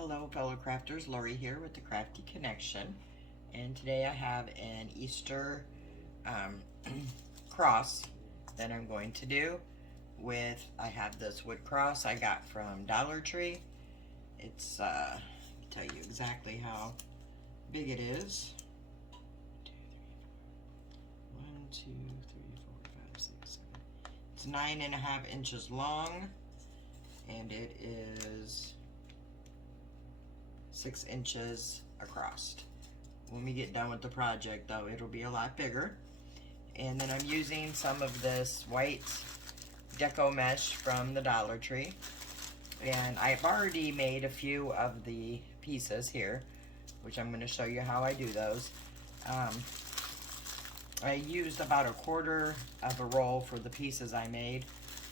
Hello fellow crafters, Lori here with the Crafty Connection, and today I have an Easter cross that I'm going to do with, I have this wood cross I got from Dollar Tree. It's, let me tell you exactly how big it is. 1, 2, 3, 4, 5, 6, 7. It's 9.5 inches long, and it is 6 inches across. When we get done with the project though, it'll be a lot bigger. And then I'm using some of this white Deco Mesh from the Dollar Tree. And I've already made a few of the pieces here, which I'm going to show you how I do those. I used about 1/4 of a roll for the pieces I made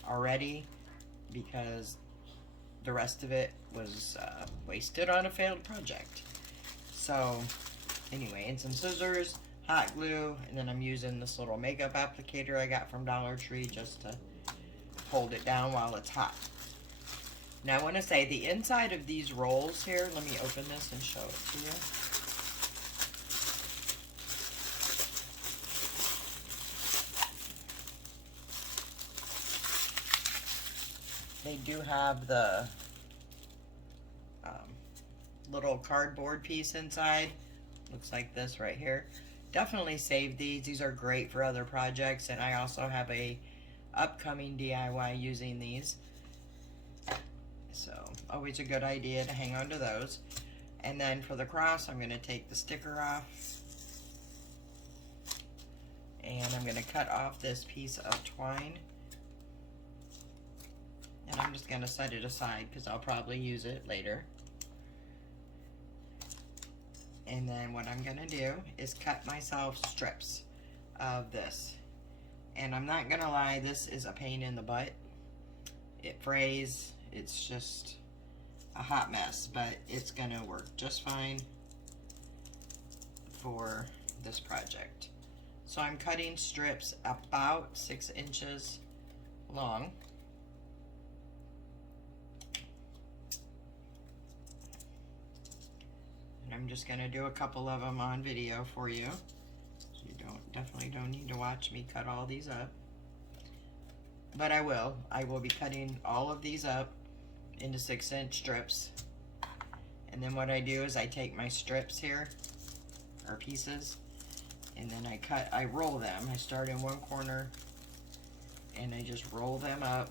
already, because the rest of it was wasted on a failed project. So anyway, and some scissors, hot glue, and then I'm using this little makeup applicator I got from Dollar Tree just to hold it down while it's hot. Now I want to say the inside of these rolls here, let me open this and show it to you. They do have the little cardboard piece inside. Looks like this right here. Definitely save these. These are great for other projects, and I also have a upcoming DIY using these. So always a good idea to hang on to those. And then for the cross, I'm going to take the sticker off. And I'm going to cut off this piece of twine. And I'm just going to set it aside because I'll probably use it later. And then what I'm going to do is cut myself strips of this. And I'm not going to lie, this is a pain in the butt. It frays. It's just a hot mess, but it's going to work just fine for this project. So I'm cutting strips about 6 inches long. I'm just going to do a couple of them on video for you. You definitely don't need to watch me cut all these up. But I will be cutting all of these up into 6-inch strips. And then what I do is I take my strips here, or pieces, and then I roll them. I start in one corner and I just roll them up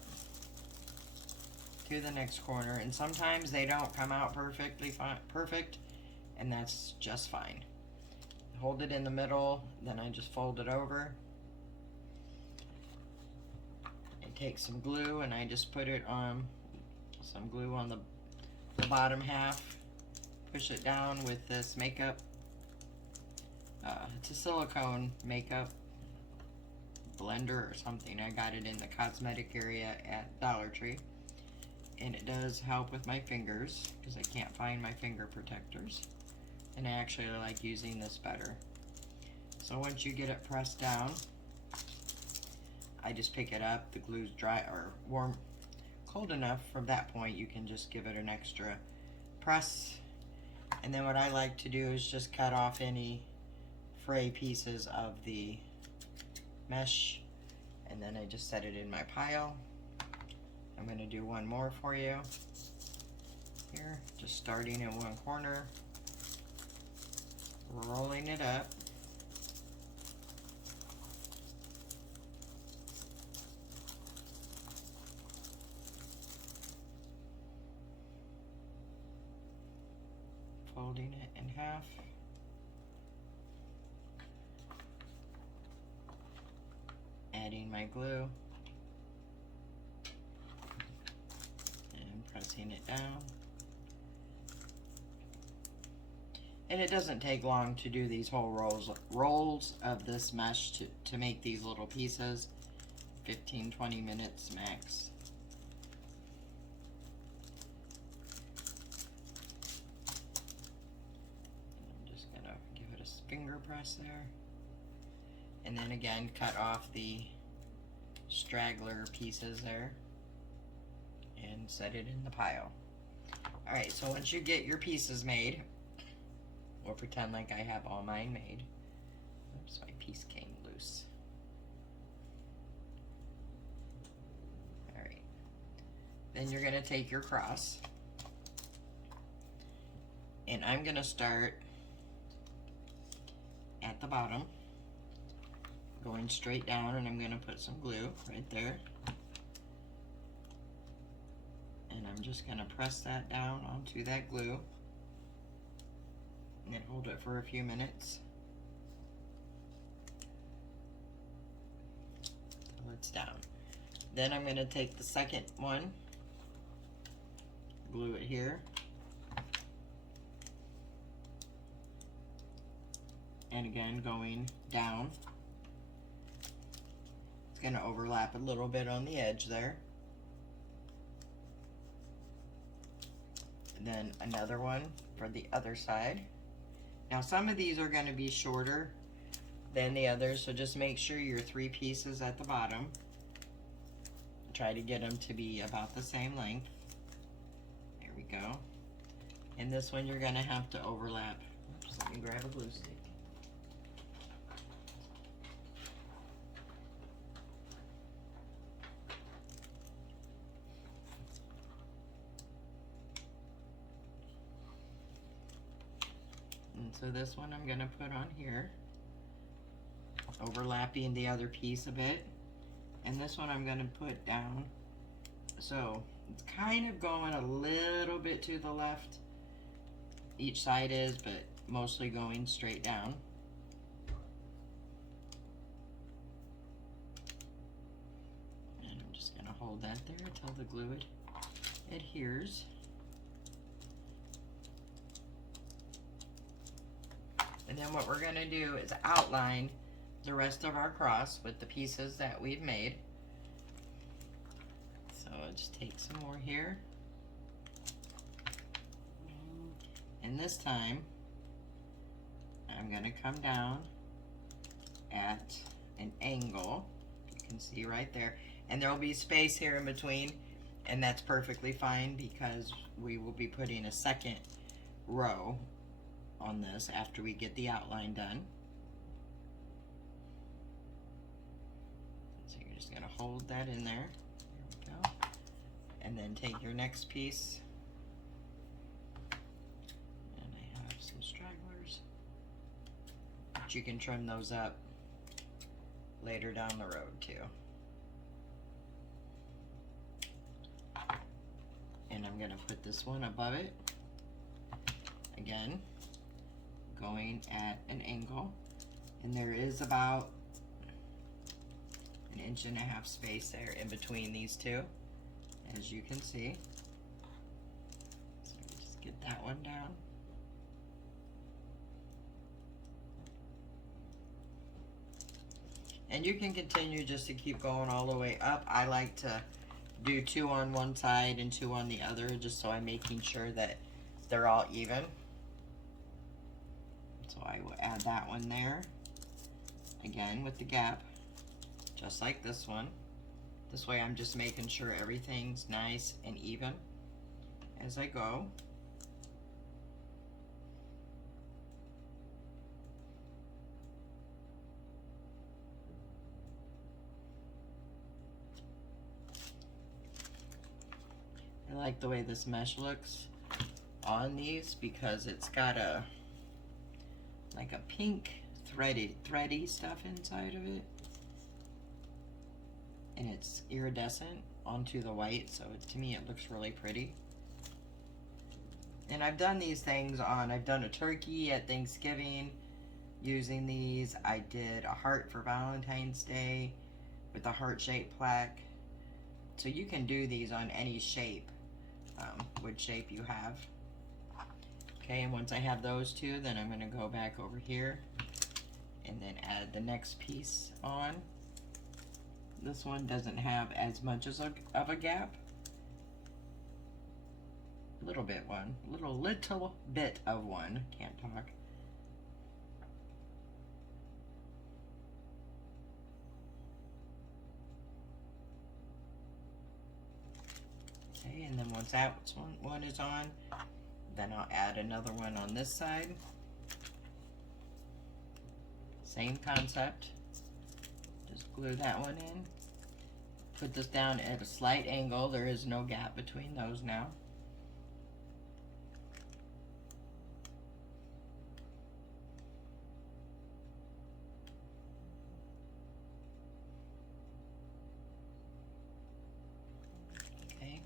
to the next corner. And sometimes they don't come out perfect. And that's just fine. Hold it in the middle, then I just fold it over. I take some glue and I just put it on, some glue on the bottom half. Push it down with this makeup. It's a silicone makeup blender or something. I got it in the cosmetic area at Dollar Tree. And it does help with my fingers because I can't find my finger protectors. And I actually like using this better. So once you get it pressed down, I just pick it up. The glue's dry or warm, cold enough. From that point, you can just give it an extra press. And then what I like to do is just cut off any fray pieces of the mesh. And then I just set it in my pile. I'm going to do one more for you here, just starting in one corner, rolling it up, folding it in half, adding my glue, and pressing it down. And it doesn't take long to do these whole rolls of this mesh to make these little pieces. 15-20 minutes max. I'm just gonna give it a finger press there. And then again, cut off the straggler pieces there and set it in the pile. Alright, so once you get your pieces made, we'll pretend like I have all mine made. Oops, my piece came loose. Alright. Then you're going to take your cross. And I'm going to start at the bottom, going straight down, and I'm going to put some glue right there. And I'm just going to press that down onto that glue and then hold it for a few minutes till it's down. Then I'm going to take the second one, glue it here, and again going down. It's going to overlap a little bit on the edge there. And then another one for the other side. Now some of these are going to be shorter than the others, so just make sure your 3 pieces at the bottom, try to get them to be about the same length. There we go. And this one you're going to have to overlap. Oops, let me grab a glue stick. And so this one I'm going to put on here, overlapping the other piece a bit. And this one I'm going to put down. So it's kind of going a little bit to the left. Each side is, but mostly going straight down. And I'm just going to hold that there until the glue adheres. And then what we're going to do is outline the rest of our cross with the pieces that we've made. So I'll just take some more here. And this time, I'm going to come down at an angle. You can see right there. And there will be space here in between. And that's perfectly fine because we will be putting a second row on this after we get the outline done. So you're just going to hold that in there. There we go. And then take your next piece. And I have some stragglers, but you can trim those up later down the road too. And I'm going to put this one above it. Again, going at an angle, and there is about 1.5 inches space there in between these two, as you can see. So just get that one down. And you can continue just to keep going all the way up. I like to do 2 on one side and 2 on the other, just so I'm making sure that they're all even. So I will add that one there, again with the gap, just like this one. This way I'm just making sure everything's nice and even as I go. I like the way this mesh looks on these because it's got a like a pink thready stuff inside of it, and it's iridescent onto the white, so to me it looks really pretty. And I've done these things on, I've done a turkey at Thanksgiving using these. I did a heart for Valentine's Day with a heart-shaped plaque. So you can do these on any shape, wood shape you have. Okay, and once I have those two, then I'm going to go back over here and then add the next piece on. This one doesn't have as much of a gap. Little bit of one, can't talk. Okay, and then once that one is on, then I'll add another one on this side. Same concept. Just glue that one in. Put this down at a slight angle. There is no gap between those now. Okay,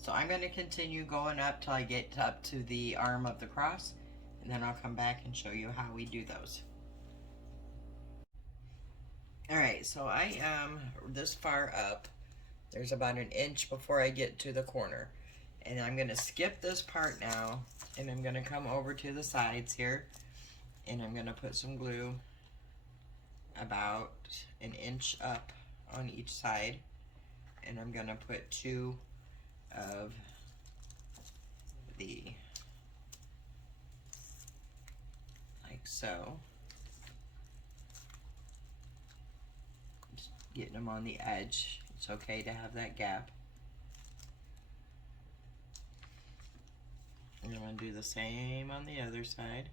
so I'm going to continue going up till I get up to the arm of the cross, and then I'll come back and show you how we do those. Alright, so I am this far up. There's about an inch before I get to the corner. And I'm going to skip this part now, and I'm going to come over to the sides here, and I'm going to put some glue about an inch up on each side. And I'm going to put 2 of the, like so. Getting them on the edge. It's okay to have that gap. And I'm going to do the same on the other side.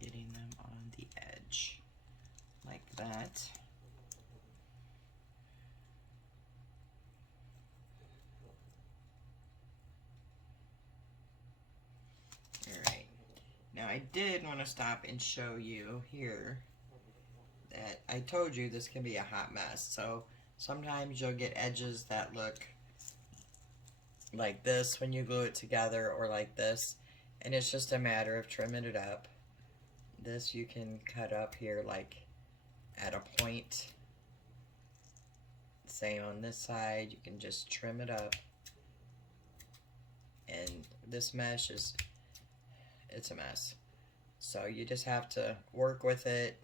Getting them on the edge like that. Now I did want to stop and show you here that I told you this can be a hot mess. So sometimes you'll get edges that look like this when you glue it together, or like this, and it's just a matter of trimming it up. This you can cut up here like at a point. Same on this side, you can just trim it up. And this mesh is, it's a mess. So you just have to work with it,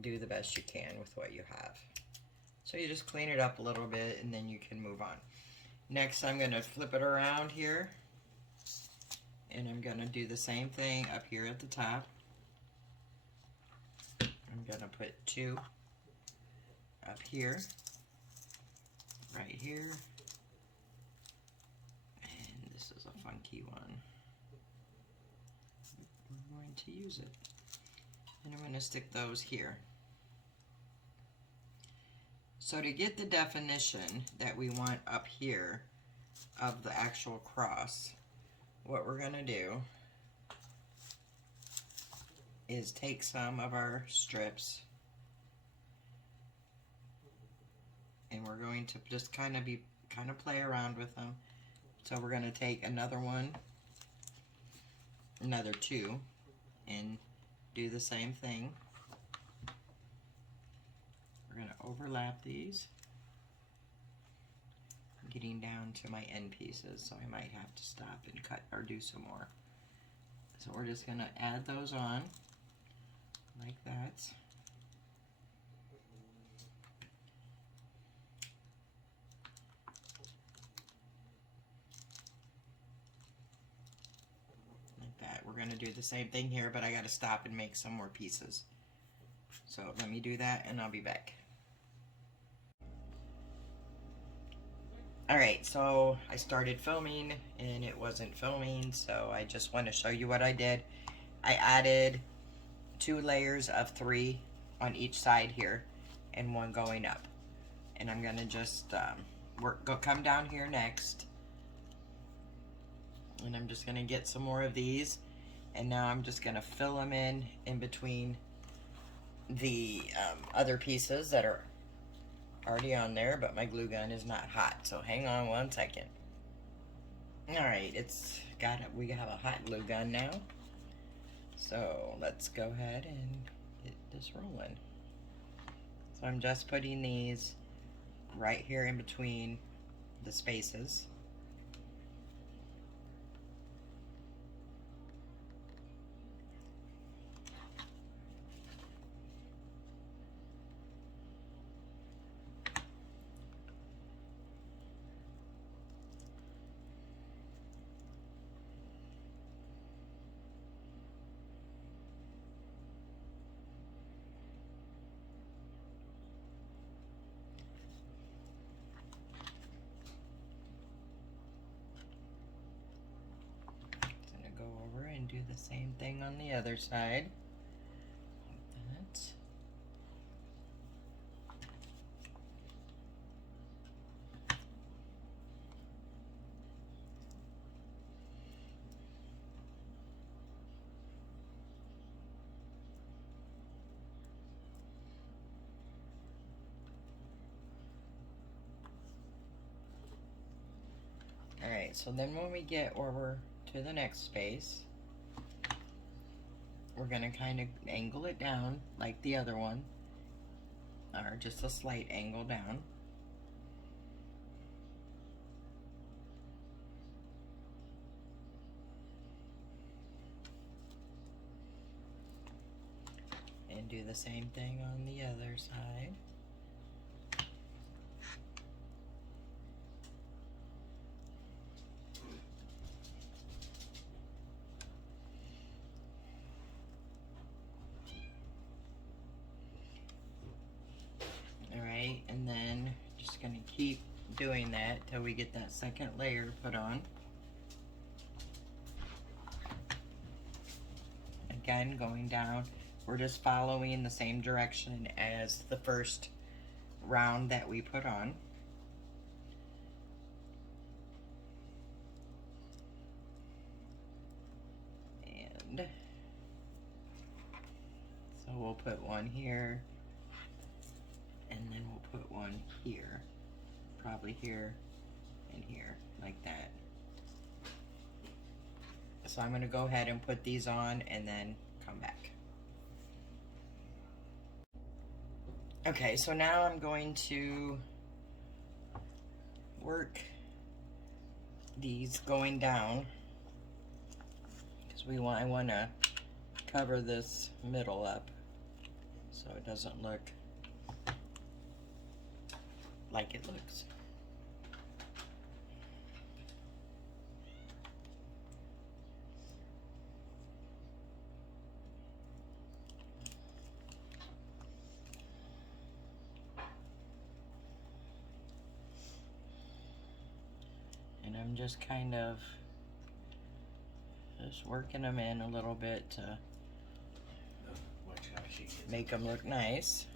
do the best you can with what you have. So you just clean it up a little bit, and then you can move on. Next, I'm going to flip it around here, and I'm going to do the same thing up here at the top. I'm going to put 2 up here, right here, and this is a funky one. We're going to use it, and I'm going to stick those here. So to get the definition that we want up here of the actual cross, what we're going to do is take some of our strips, and we're going to just kind of play around with them. So we're going to take another one, another 2, and do the same thing. We're going to overlap these, getting down to my end pieces, so I might have to stop and cut or do some more. So we're just going to add those on like that. Like that. We're going to do the same thing here, but I got to stop and make some more pieces. So let me do that and I'll be back. Alright, so I started filming and it wasn't filming, so I just want to show you what I did. I added 2 layers of 3 on each side here and 1 going up. And I'm going to just come down here next. And I'm just going to get some more of these. And now I'm just going to fill them in between the other pieces that are already on there, but my glue gun is not hot, so hang on one second. Alright, we have a hot glue gun now, so let's go ahead and get this rolling. So I'm just putting these right here in between the spaces. Same thing on the other side. Like that. Alright, so then when we get over to the next space, we're going to kind of angle it down like the other one, or just a slight angle down. And do the same thing on the other side. Alright, and then just going to keep doing that till we get that second layer put on. Again, going down, we're just following the same direction as the first round that we put on. And so we'll put one here, and then we'll put one here, probably here and here, like that. So I'm going to go ahead and put these on and then come back. Okay, so now I'm going to work these going down, because I want to cover this middle up so it doesn't look like it looks. And I'm just kind of just working them in a little bit to make them look nice.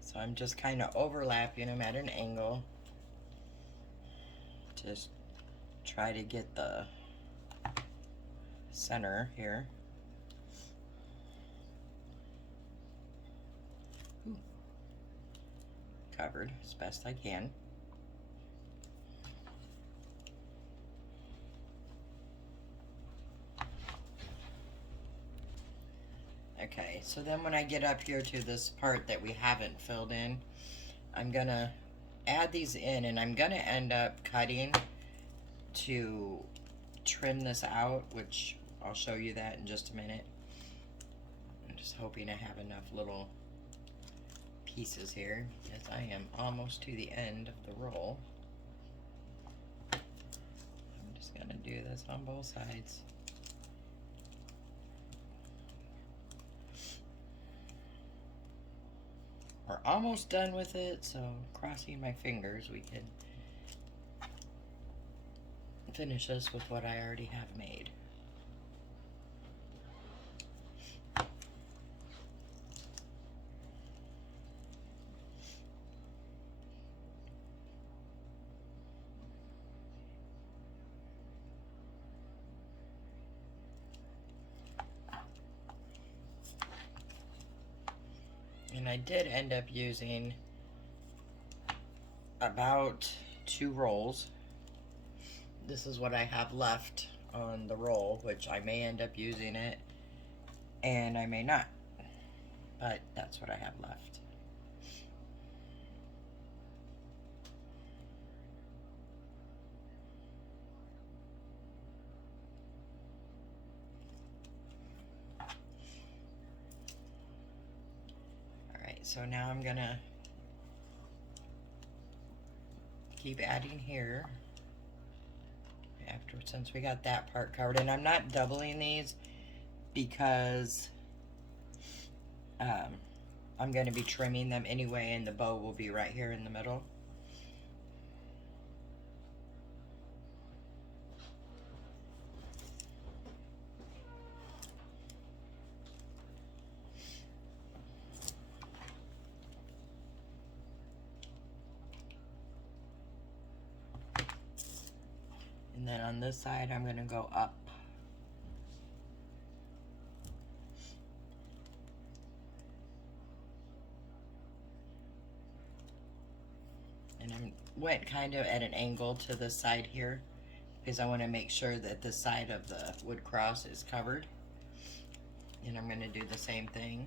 So I'm just kind of overlapping them at an angle. Just try to get the center here. Ooh. Covered as best I can. Okay, so then when I get up here to this part that we haven't filled in, I'm gonna add these in, and I'm gonna end up cutting to trim this out, which I'll show you that in just a minute. I'm just hoping I have enough little pieces here, because I am almost to the end of the roll. I'm just gonna do this on both sides. We're almost done with it, so crossing my fingers we can finish this with what I already have made. And I did end up using about 2 rolls. This is what I have left on the roll, which I may end up using it and I may not, but that's what I have left. So now I'm gonna keep adding here after, since we got that part covered. And I'm not doubling these because I'm going to be trimming them anyway, and the bow will be right here in the middle. And then on this side, I'm going to go up. And I went kind of at an angle to this side here because I want to make sure that the side of the wood cross is covered. And I'm going to do the same thing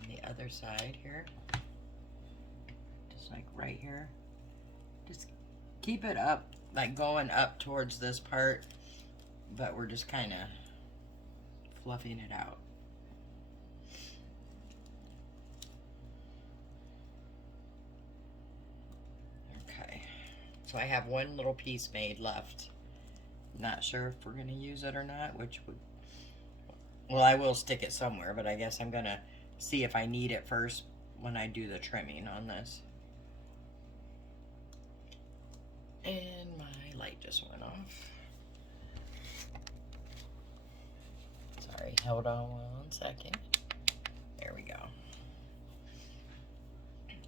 on the other side here. Just like right here. Just keep it up, like going up towards this part, but we're just kind of fluffing it out. Okay, so I have one little piece made left. Not sure if we're going to use it or not, which would, well, I will stick it somewhere, but I guess I'm going to see if I need it first when I do the trimming on this. And my light just went off. Sorry, hold on 1 second. There we go.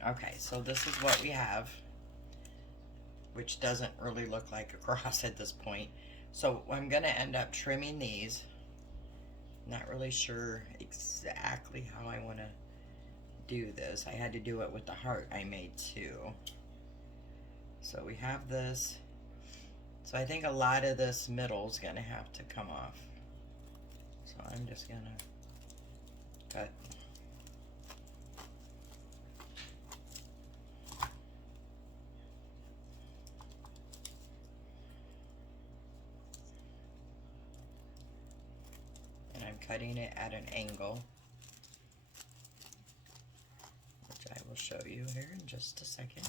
Okay, so this is what we have, which doesn't really look like a cross at this point. So I'm gonna end up trimming these. Not really sure exactly how I wanna do this. I had to do it with the heart I made too. So we have this. So I think a lot of this middle is gonna have to come off. So I'm just gonna cut. And I'm cutting it at an angle, which I will show you here in just a second.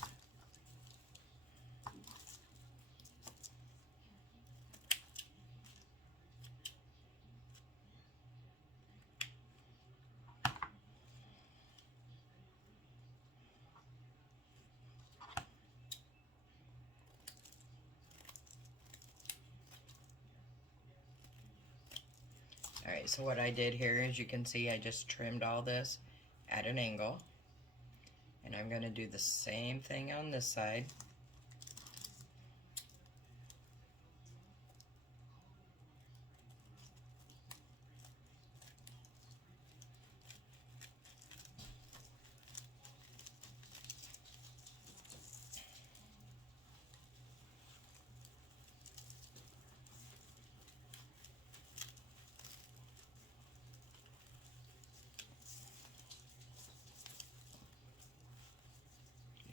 Alright, so what I did here, as you can see, I just trimmed all this at an angle. And I'm going to do the same thing on this side.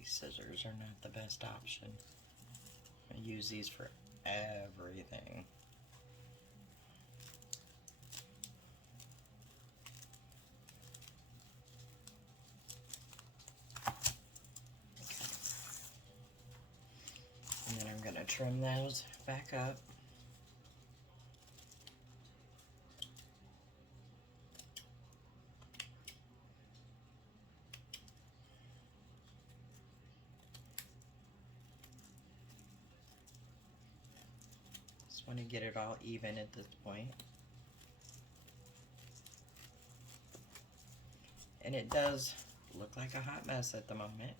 Scissors are not the best option. I use these for everything. Okay. And then I'm going to trim those back up. Want to get it all even at this point. And it does look like a hot mess at the moment,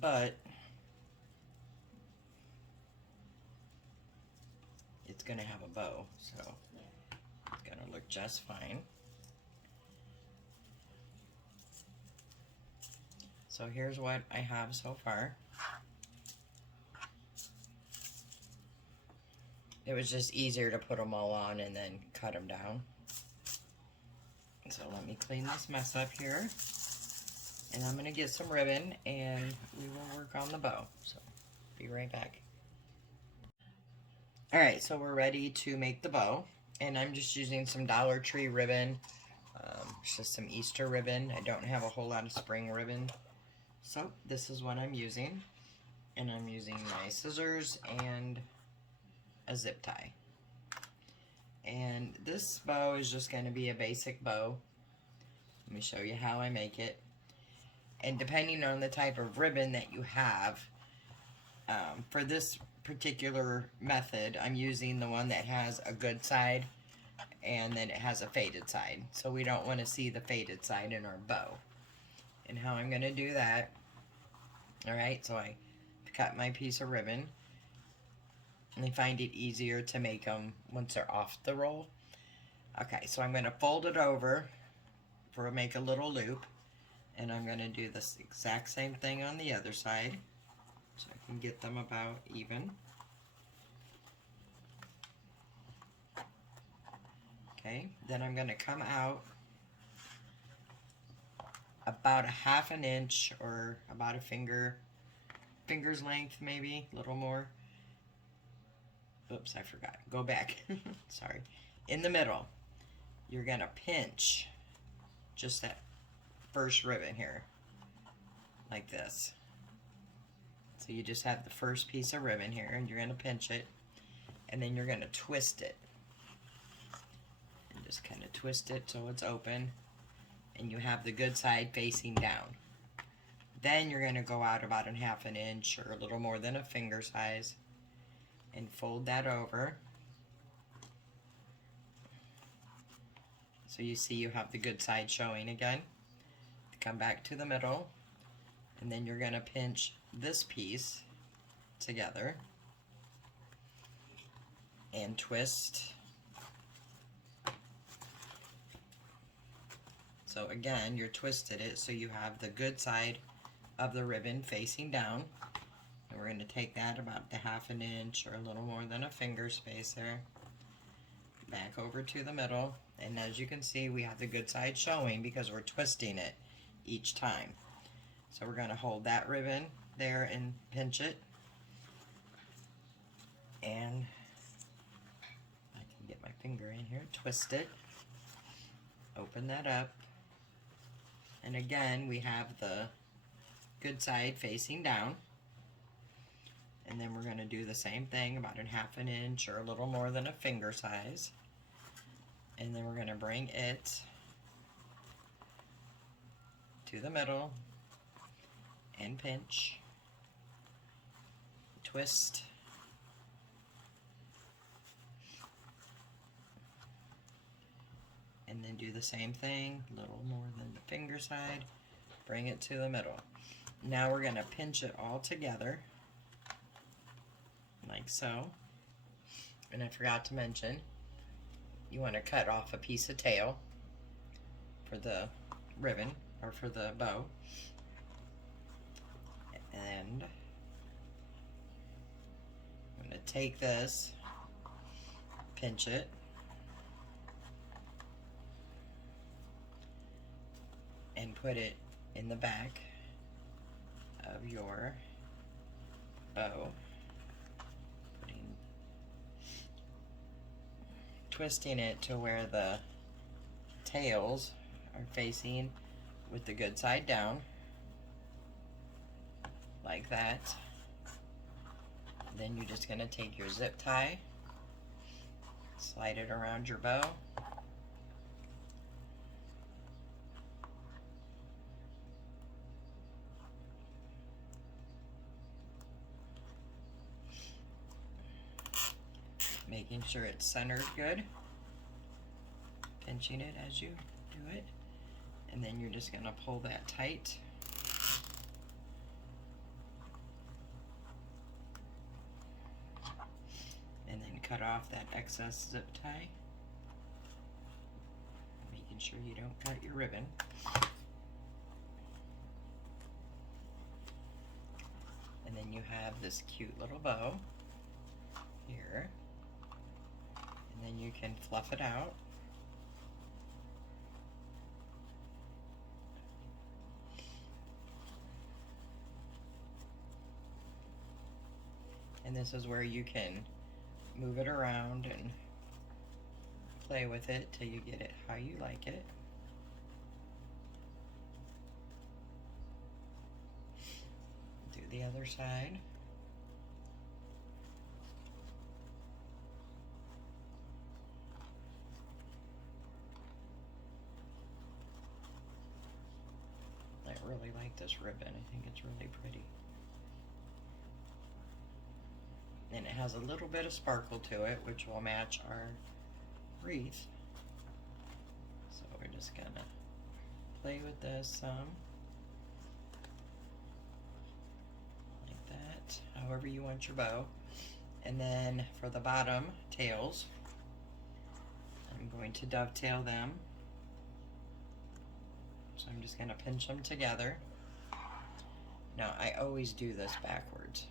but it's going to have a bow, so it's going to look just fine. So here's what I have so far. It was just easier to put them all on and then cut them down. So let me clean this mess up here. And I'm going to get some ribbon and we will work on the bow. So be right back. Alright, so we're ready to make the bow. And I'm just using some Dollar Tree ribbon. It's just some Easter ribbon. I don't have a whole lot of spring ribbon. So this is what I'm using. And I'm using my scissors and a zip tie. And this bow is just going to be a basic bow. Let me show you how I make it. And depending on the type of ribbon that you have, for this particular method, I'm using the one that has a good side and then it has a faded side. So we don't want to see the faded side in our bow. And how I'm going to do that, alright, so I cut my piece of ribbon. And I find it easier to make them once they're off the roll. Okay, so I'm going to fold it over for make a little loop. And I'm going to do this exact same thing on the other side. So I can get them about even. Okay, then I'm going to come out about a half an inch or about a finger's length maybe, a little more. Oops, I forgot. Go back. Sorry. In the middle, you're going to pinch just that first ribbon here, like this. So you just have the first piece of ribbon here, and you're going to pinch it, and then you're going to twist it. And just kind of twist it so it's open, and you have the good side facing down. Then you're going to go out about a half an inch or a little more than a finger size and fold that over. So you see you have the good side showing again. Come back to the middle, and then you're going to pinch this piece together and twist. So again, you're twisted it so you have the good side of the ribbon facing down. And we're going to take that about the half an inch or a little more than a finger space there. Back over to the middle, and as you can see, we have the good side showing because we're twisting it each time. So we're going to hold that ribbon there and pinch it. And I can get my finger in here, twist it, open that up. And again, we have the good side facing down. And then we're going to do the same thing, about a half an inch or a little more than a finger size. And then we're going to bring it to the middle and pinch, twist, and then do the same thing, a little more than the finger side, bring it to the middle. Now we're going to pinch it all together, like so. And I forgot to mention, you want to cut off a piece of tail for the ribbon, or for the bow. And I'm going to take this, pinch it, and put it in the back of your bow. Twisting it to where the tails are facing with the good side down, like that. Then you're just going to take your zip tie, slide it around your bow, making sure it's centered good, pinching it as you do it, and then you're just going to pull that tight. And then cut off that excess zip tie, making sure you don't cut your ribbon. And then you have this cute little bow here. And then you can fluff it out. And this is where you can move it around and play with it till you get it how you like it. Do the other side. really like this ribbon. I think it's really pretty. And it has a little bit of sparkle to it, which will match our wreath. So we're just gonna play with this some. Like that, however you want your bow. And then for the bottom tails, I'm going to dovetail them. So I'm just going to pinch them together. Now I always do this backwards.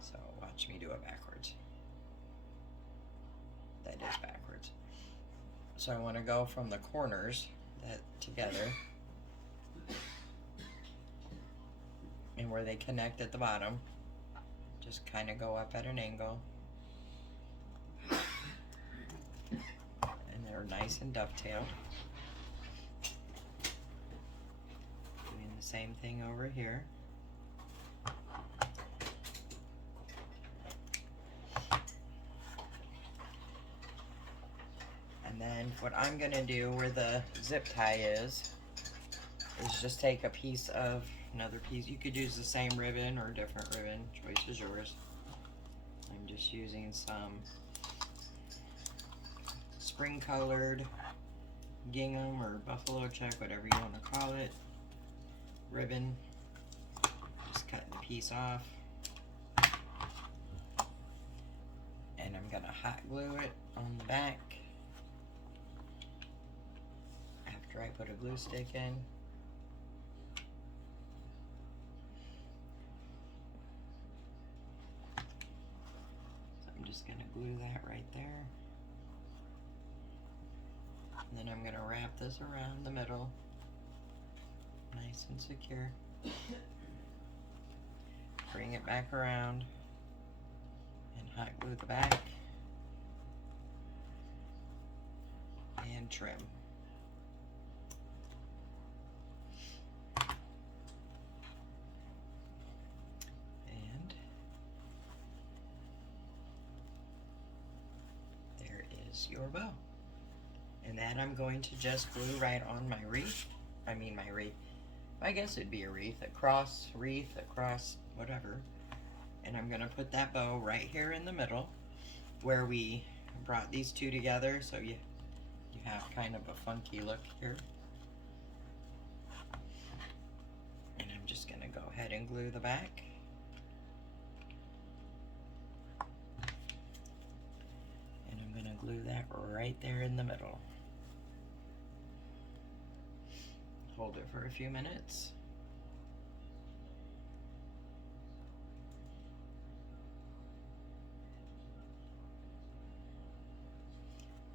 So watch me do it backwards. That is backwards. So I want to go from the corners that together and where they connect at the bottom. Just kind of go up at an angle. And they're nice and dovetailed. Doing the same thing over here. And then what I'm going to do where the zip tie is just take a piece of another piece. You could use the same ribbon or different ribbon. Choice is yours. I'm just using some spring colored gingham or buffalo check, whatever you want to call it, ribbon. Just cutting the piece off. And I'm gonna hot glue it on the back after I put a glue stick in. Just gonna glue that right there. And then I'm gonna wrap this around the middle, nice and secure. Bring it back around and hot glue the back and trim. Your bow. And that I'm going to just glue right on my wreath. I mean my wreath. I guess it'd be a wreath, a cross, wreath, a cross, whatever. And I'm gonna put that bow right here in the middle where we brought these two together, so you have kind of a funky look here. And I'm just gonna go ahead and glue the back. Glue that right there in the middle. Hold it for a few minutes.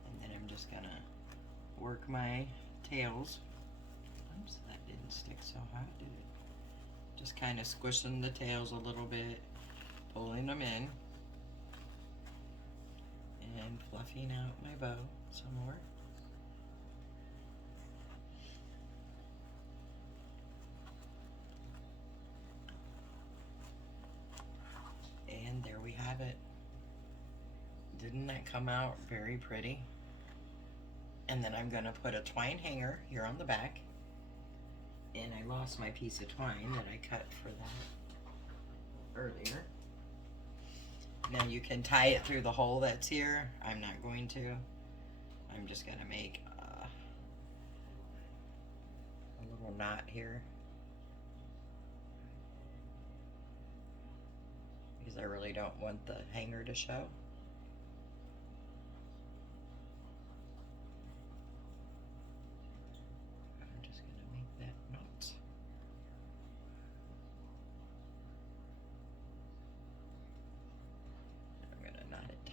And then I'm just gonna work my tails. Oops, that didn't stick so hot, did it? Just kind of squishing the tails a little bit, pulling them in. And fluffing out my bow some more. And there we have it. Didn't that come out very pretty? And then I'm gonna put a twine hanger here on the back. And I lost my piece of twine that I cut for that earlier. Now you can tie it through the hole that's here. I'm not going to. I'm just gonna make a little knot here because I really don't want the hanger to show. I'm just gonna make that knot.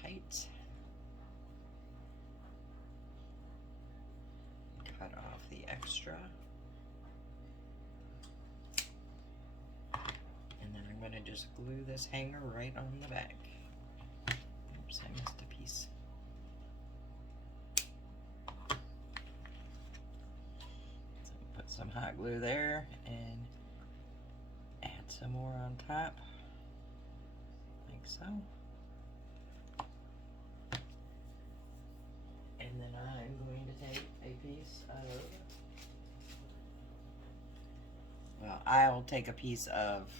Tight. Cut off the extra. And then I'm going to just glue this hanger right on the back. Oops, I missed a piece. So put some hot glue there and add some more on top, like so. And then I'm going to take a piece of I'll take a piece of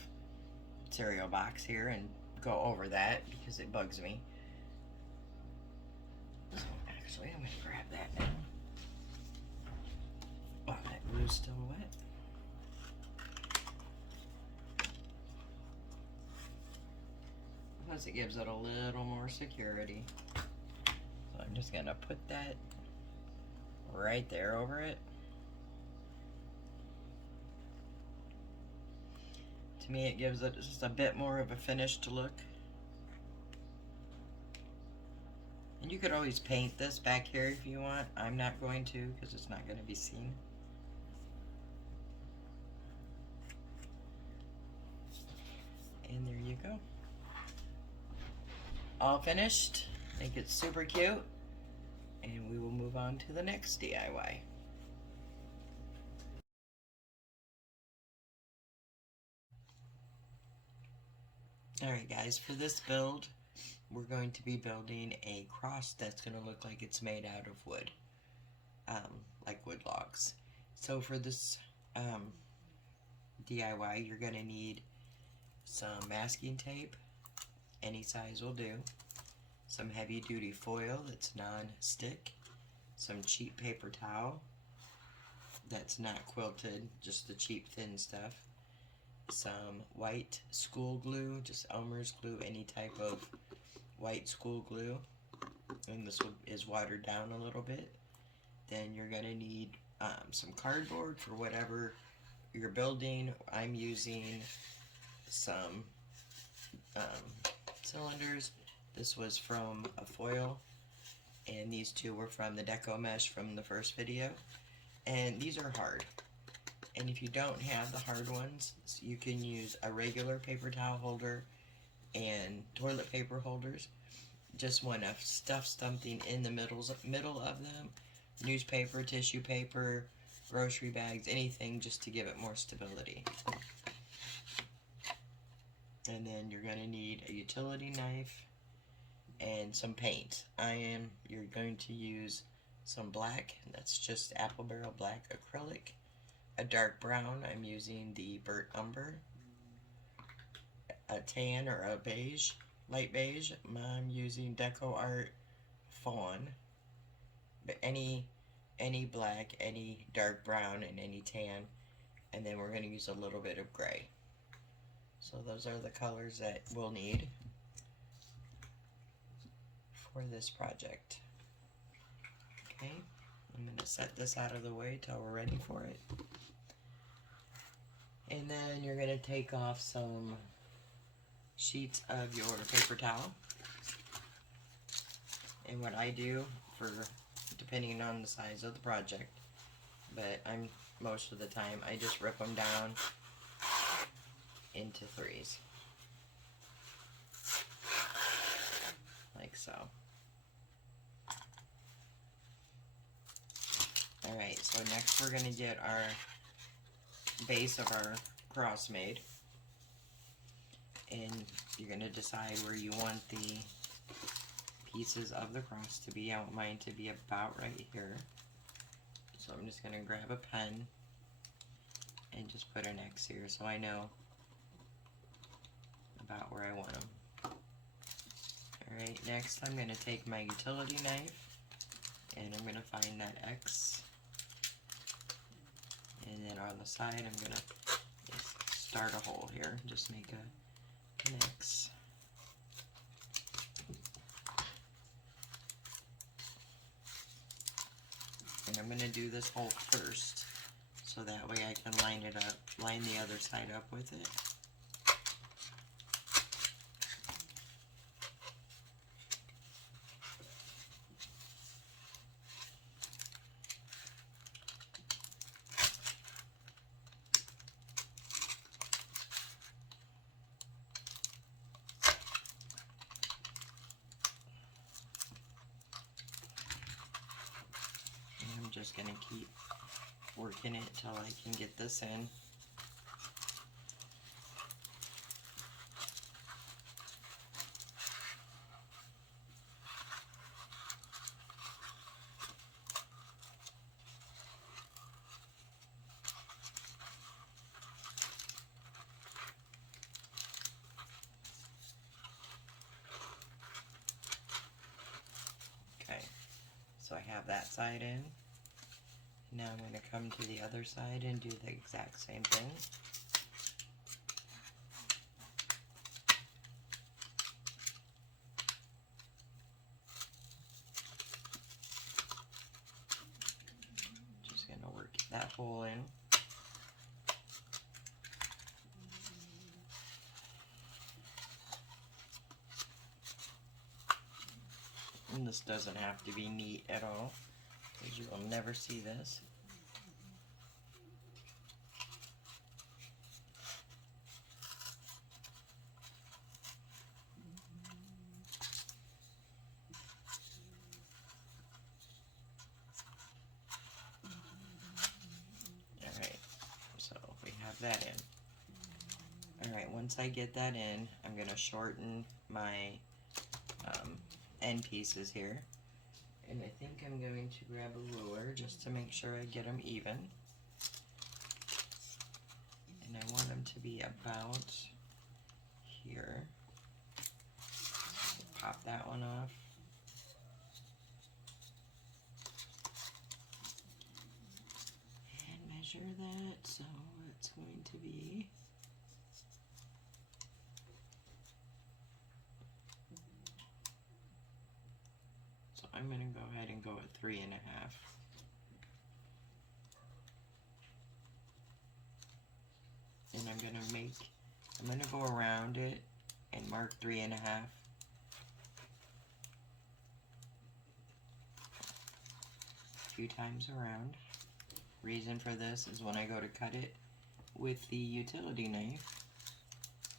cereal box here and go over that because it bugs me. So actually, I'm going to grab that now. Oh, that glue's still wet. Plus, it gives it a little more security. So I'm just going to put that right there over it. To me, it gives it just a bit more of a finished look. And you could always paint this back here if you want. I'm not going to because it's not going to be seen. And there you go. All finished. I think it's super cute. And we will move on to the next DIY. Alright guys, for this build, we're going to be building a cross that's going to look like it's made out of wood. Like wood logs. So for this DIY, you're going to need some masking tape. Any size will do. Some heavy duty foil that's non-stick. Some cheap paper towel that's not quilted, just the cheap thin stuff. Some white school glue, just Elmer's glue, any type of white school glue. And this is watered down a little bit. Then you're going to need some cardboard for whatever you're building. I'm using some cylinders. This was from a foil, and these two were from the Deco Mesh from the first video. And these are hard. And if you don't have the hard ones, you can use a regular paper towel holder and toilet paper holders. Just want to stuff something in the middle of them. Newspaper, tissue paper, grocery bags, anything just to give it more stability. And then you're going to need a utility knife and some paint. You're going to use some black, that's just Apple Barrel Black acrylic. A dark brown, I'm using the burnt umber. A tan or a beige, light beige, I'm using Deco Art Fawn. But any black, any dark brown, and any tan. And then we're going to use a little bit of gray. So those are the colors that we'll need for this project. Okay, I'm going to set this out of the way till we're ready for it. And then you're going to take off some sheets of your paper towel. And what I do, for depending on the size of the project, but most of the time I just rip them down into threes. Like so. Alright, so next we're going to get our base of our cross made. And you're going to decide where you want the pieces of the cross to be. I want mine to be about right here. So I'm just going to grab a pen and just put an X here so I know about where I want them. Alright, next I'm going to take my utility knife and I'm going to find that X. And then on the side I'm going to start a hole here. Just make an X. And I'm going to do this hole first so that way I can line the other side up with it. Just going to keep working it till I can get this in. have that side in. Now I'm going to come to the other side and do the exact same thing. Just going to work that hole in. And this doesn't have to be neat at all, because you will never see this. Alright, so we have that in. Alright, once I get that in, I'm going to shorten my end pieces here. And I think I'm going to grab a ruler just to make sure I get them even. And I want them to be about here. So pop that one off. And measure that, so it's going to be I'm going to go ahead and go at 3.5. And I'm going to go around it and mark 3.5. A few times around. Reason for this is when I go to cut it with the utility knife,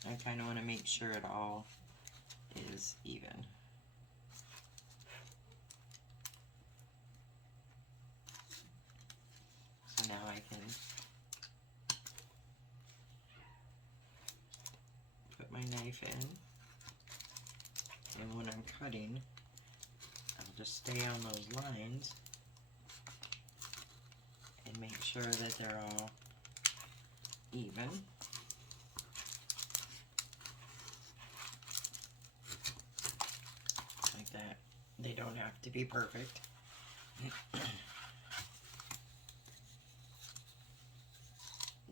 I kind of want to make sure it all is even. So now I can put my knife in, and when I'm cutting, I'll just stay on those lines and make sure that they're all even. Like that. They don't have to be perfect.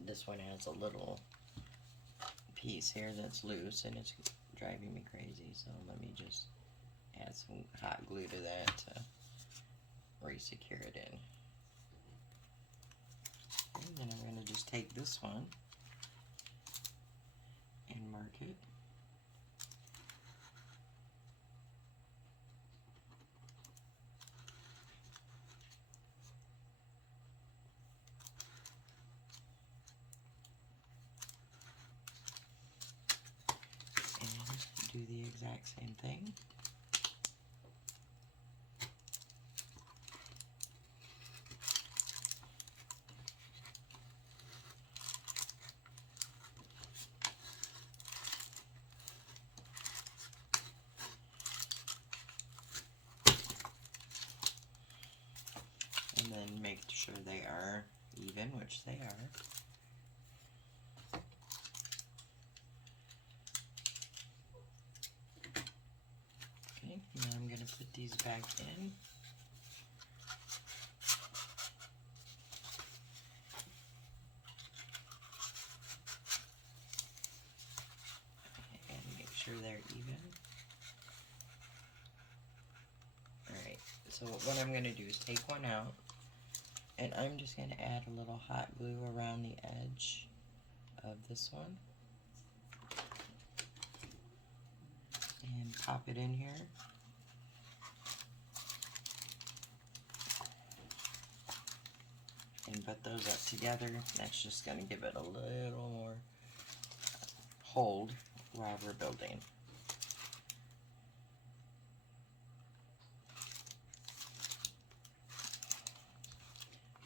This one has a little piece here that's loose and it's driving me crazy, so let me just add some hot glue to that to re-secure it in. And then I'm going to just take this one and mark it. Do the exact same thing. And then make sure they are even, which they are. Now I'm going to put these back in. And make sure they're even. Alright, so what I'm going to do is take one out, and I'm just going to add a little hot glue around the edge of this one. And pop it in here. And put those up together. That's just going to give it a little more hold while we're building.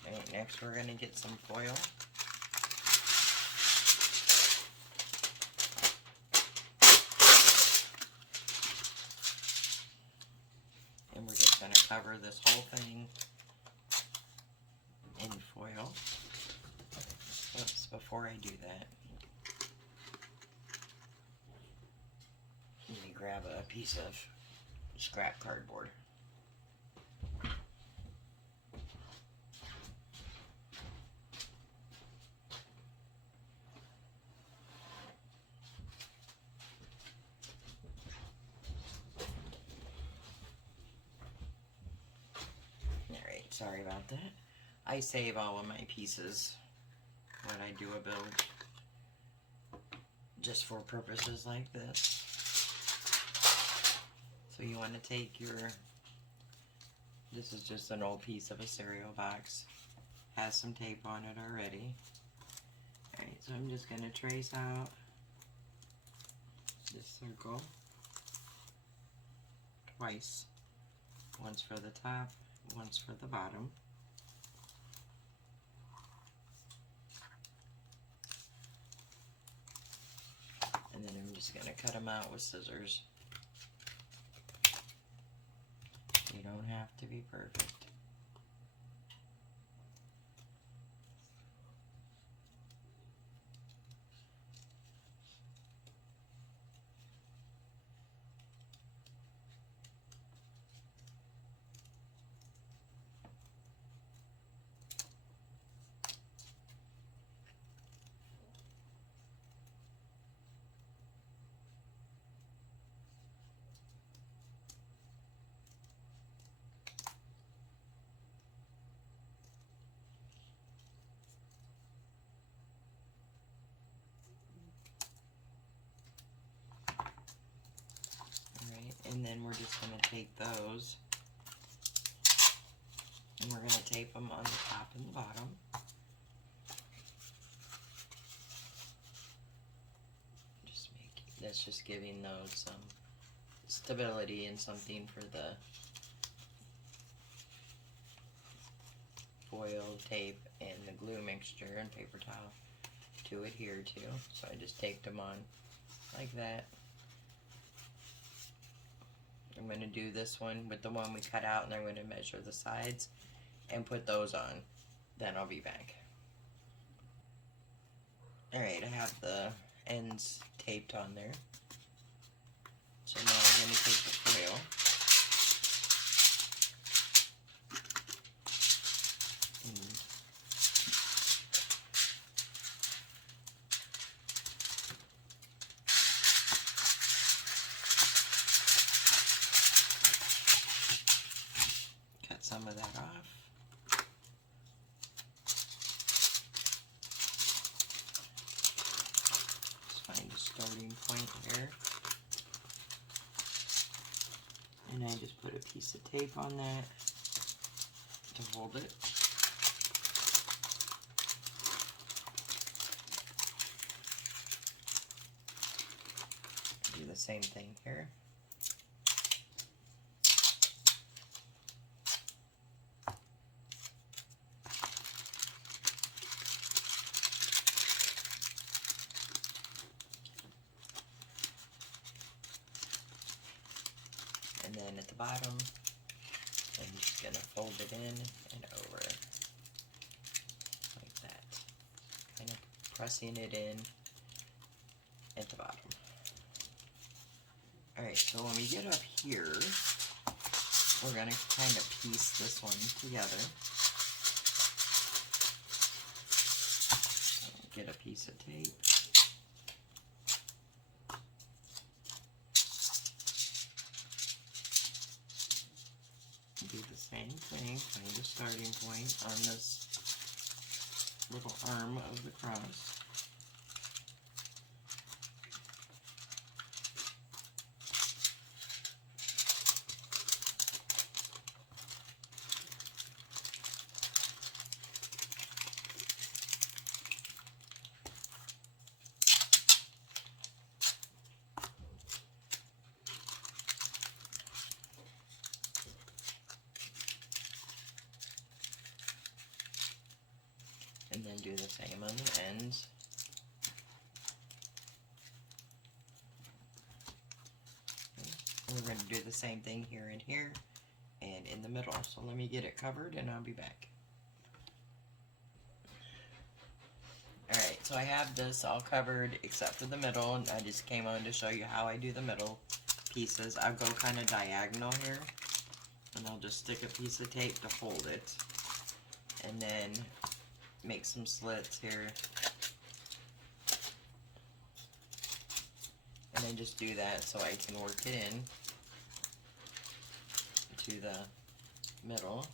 Alright, next we're going to get some foil. And we're just going to cover this whole thing in foil. Oops, before I do that, let me grab a piece of scrap cardboard. Sorry about that. I save all of my pieces when I do a build, just for purposes like this. So you want to take your, this is just an old piece of a cereal box, has some tape on it already. Alright, so I'm just going to trace out this circle twice. Once for the top, once for the bottom. And then I'm just going to cut them out with scissors. You don't have to be perfect. And then we're just going to take those and we're going to tape them on the top and the bottom. That's just giving those some stability and something for the foil, tape, and the glue mixture and paper towel to adhere to. So I just taped them on like that. I'm going to do this one with the one we cut out, and I'm going to measure the sides and put those on. Then I'll be back. Alright, I have the ends taped on there. So now I'm going to take the foil and cut some of that off. Just find a starting point here. And I just put a piece of tape on that to hold it. Do the same thing here. And then at the bottom, I'm just going to fold it in and over like that. Kind of pressing it in at the bottom. Alright, so when we get up here, we're going to kind of piece this one together. Get a piece of tape. Do the same thing, find a starting point on this little arm of the cross. And then do the same on the ends. And we're going to do the same thing here and here and in the middle. So let me get it covered and I'll be back. Alright, so I have this all covered except for the middle, and I just came on to show you how I do the middle pieces. I'll go kind of diagonal here, and I'll just stick a piece of tape to hold it, and then make some slits here, and then just do that so I can work it in to the middle.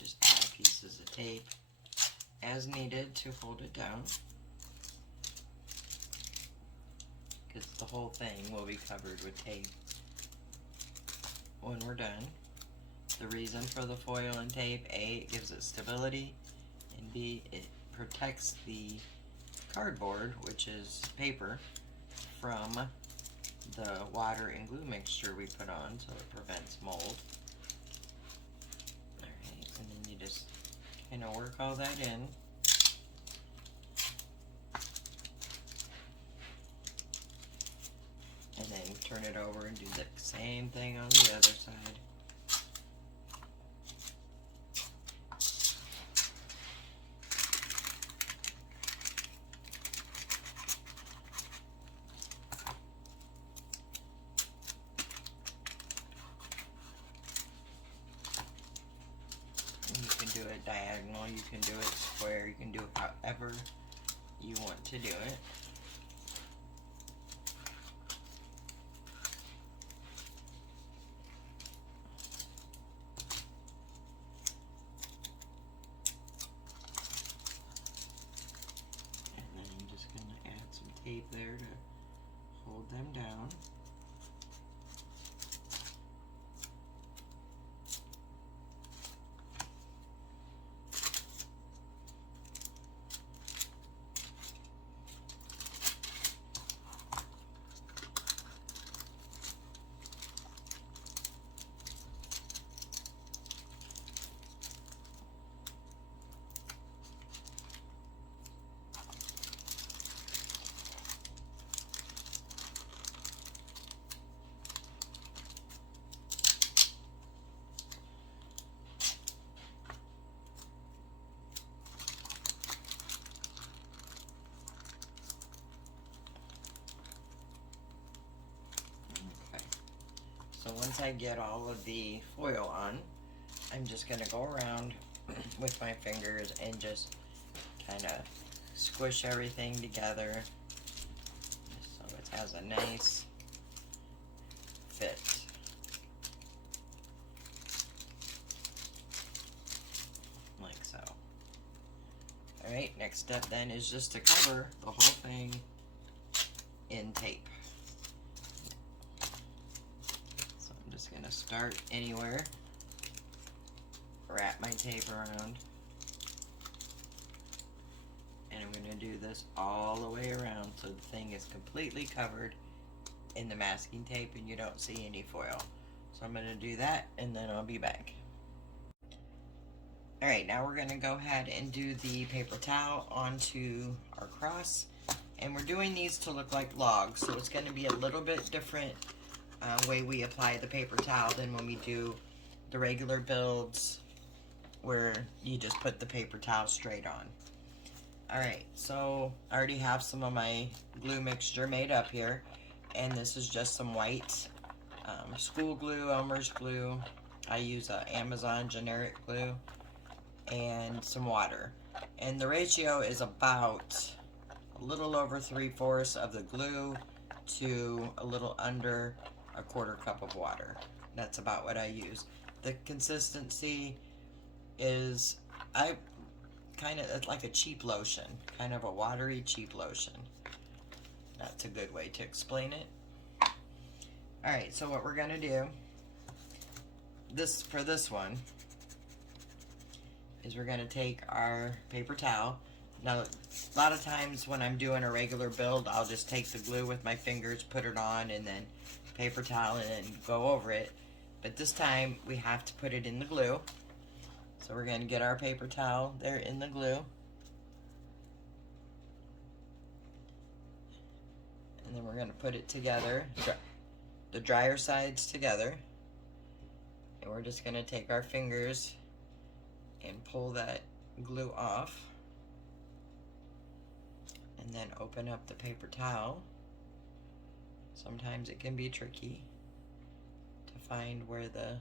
just add pieces of tape as needed to hold it down, because the whole thing will be covered with tape when we're done. The reason for the foil and tape: A, it gives it stability, and B, it protects the cardboard, which is paper, from the water and glue mixture we put on, so it prevents mold. Alright, and then you just kind of work all that in. And then turn it over and do the same thing on the other side. And you can do it diagonal, you can do it square, you can do it however you want to do it. Tape there to hold them down. So once I get all of the foil on, I'm just going to go around with my fingers and just kind of squish everything together so it has a nice fit. Like so. Alright, next step then is just to cover the whole thing in tape. Gonna start anywhere, wrap my tape around, and I'm gonna do this all the way around so the thing is completely covered in the masking tape and you don't see any foil. So I'm gonna do that and then I'll be back. Alright, now we're gonna go ahead and do the paper towel onto our cross, and we're doing these to look like logs, so it's gonna be a little bit different way we apply the paper towel than when we do the regular builds where you just put the paper towel straight on. Alright, so I already have some of my glue mixture made up here, and this is just some white school glue, Elmer's glue. I use a Amazon generic glue, and some water. And the ratio is about a little over 3/4 of the glue to a little under a 1/4 cup of water. That's about what I use. The consistency is, I kind of, it's like a cheap lotion, kind of a watery cheap lotion. That's a good way to explain it. Alright, so what we're gonna do for this one is we're gonna take our paper towel. Now, a lot of times when I'm doing a regular build, I'll just take the glue with my fingers, put it on, and then paper towel and go over it. But this time we have to put it in the glue. So we're going to get our paper towel there in the glue. And then we're going to put it together, the drier sides together. And we're just going to take our fingers and pull that glue off. And then open up the paper towel. Sometimes it can be tricky to find where there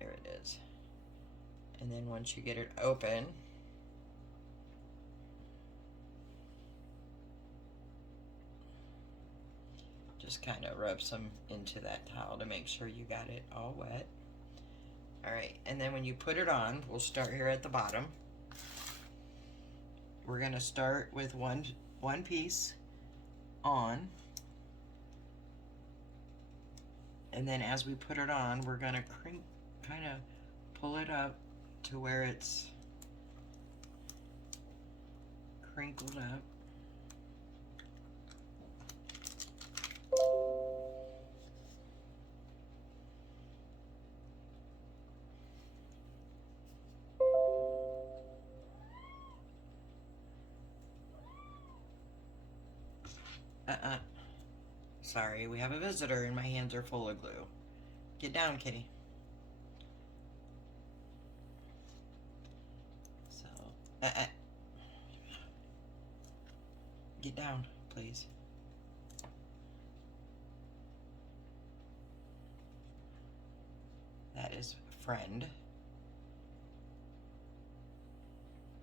it is. And then once you get it open, just kind of rub some into that towel to make sure you got it all wet. Alright, and then when you put it on, we'll start here at the bottom. We're gonna start with one piece on, and then as we put it on, we're gonna kind of pull it up to where it's crinkled up. Sorry, we have a visitor and my hands are full of glue. Get down, kitty. So, get down, please. That is Friend.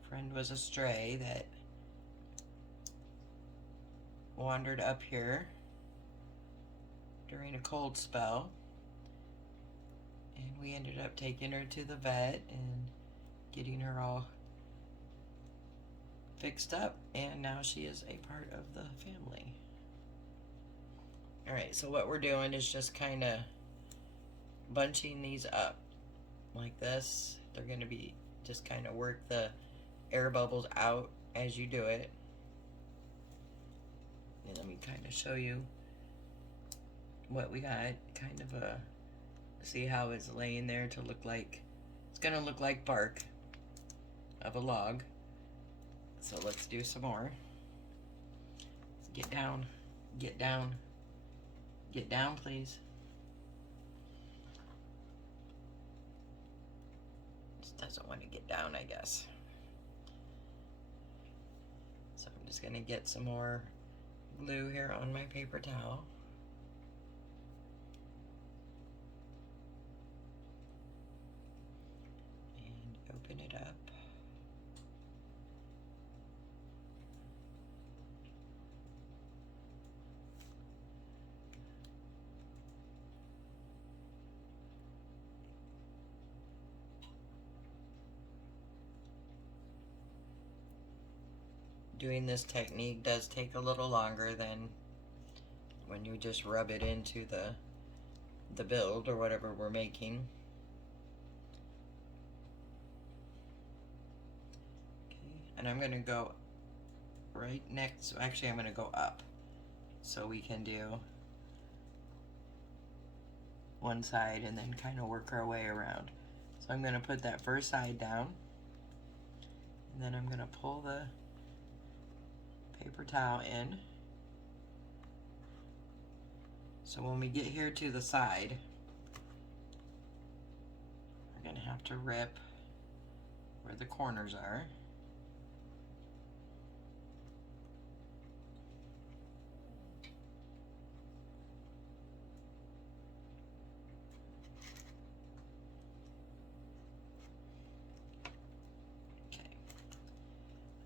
Friend was a stray that wandered up here during a cold spell, and we ended up taking her to the vet and getting her all fixed up, and now she is a part of the family. Alright, so what we're doing is just kind of bunching these up like this. They're going to be just kind of work the air bubbles out as you do it. And let me kind of show you what we got. Kind of see how it's laying there to look like, it's going to look like bark of a log. So let's do some more. Get down, get down, get down, please. Just doesn't want to get down, I guess. So I'm just going to get some more glue here on my paper towel. And open it up. Doing this technique does take a little longer than when you just rub it into the build or whatever we're making. Okay, and I'm going to go right next, actually I'm going to go up so we can do one side and then kind of work our way around. So I'm going to put that first side down, and then I'm going to pull the paper towel in. So when we get here to the side, we're going to have to rip where the corners are.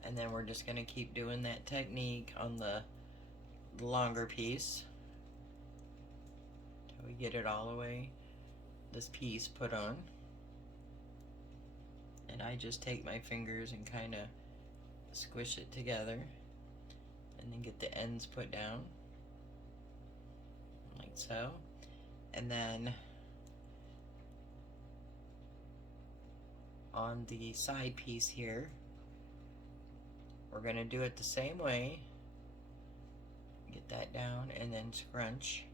And then we're just going to keep doing that technique on the longer piece until we get it all the way, this piece put on. And I just take my fingers and kind of squish it together and then get the ends put down like so. And then on the side piece here, we're going to do it the same way. Get that down and then scrunch.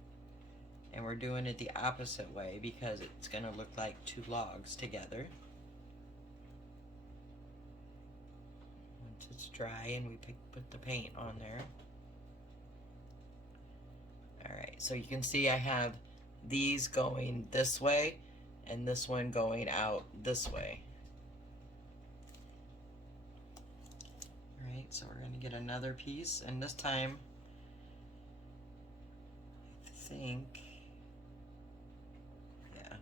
And we're doing it the opposite way because it's going to look like two logs together. Once it's dry and we put the paint on there. Alright, so you can see I have these going this way and this one going out this way. So we're going to get another piece, and this time I think, yeah,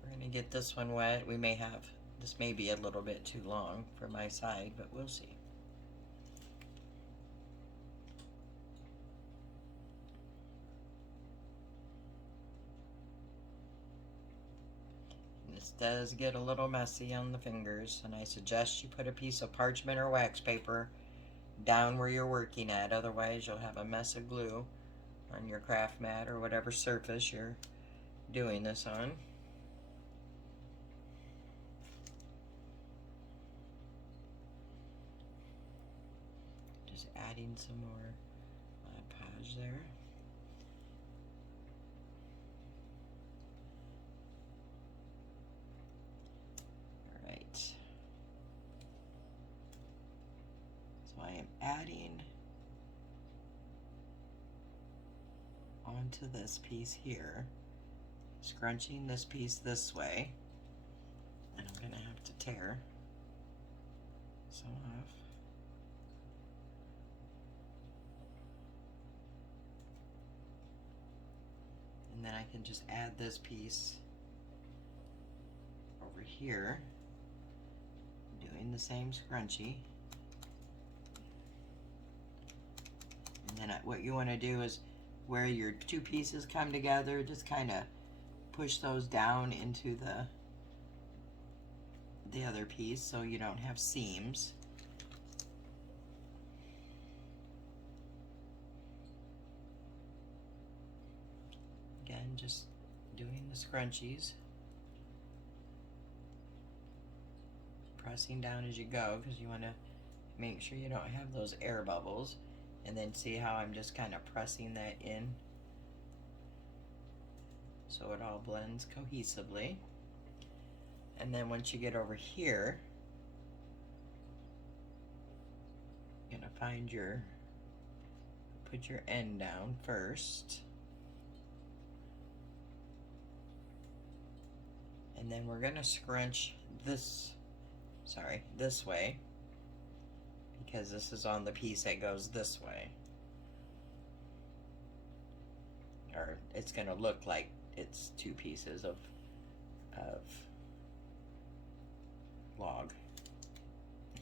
we're going to get this one wet. We may have, this may be a little bit too long for my side, but we'll see. And This does get a little messy on the fingers, and I suggest you put a piece of parchment or wax paper down where you're working at, otherwise you'll have a mess of glue on your craft mat or whatever surface you're doing this on. Just adding some more Mod Podge there. Alright. So I am adding onto this piece here, scrunching this piece this way, and I'm going to have to tear some off. And then I can just add this piece over here, doing the same scrunchie. And then what you want to do is where your two pieces come together, just kind of push those down into the other piece so you don't have seams. Again, just doing the scrunchies, pressing down as you go because you want to make sure you don't have those air bubbles. And then see how I'm just kind of pressing that in so it all blends cohesively. And then once you get over here, you're gonna find put your end down first. And then we're gonna scrunch this way, because this is on the piece that goes this way. Or it's gonna look like it's two pieces of log.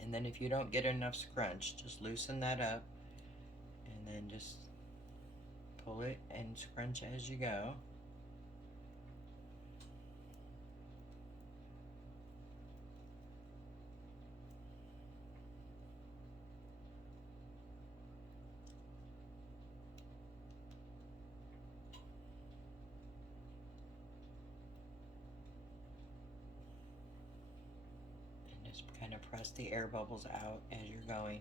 And then if you don't get enough scrunch, just loosen that up and then just pull it and scrunch as you go. Kind of press the air bubbles out as you're going.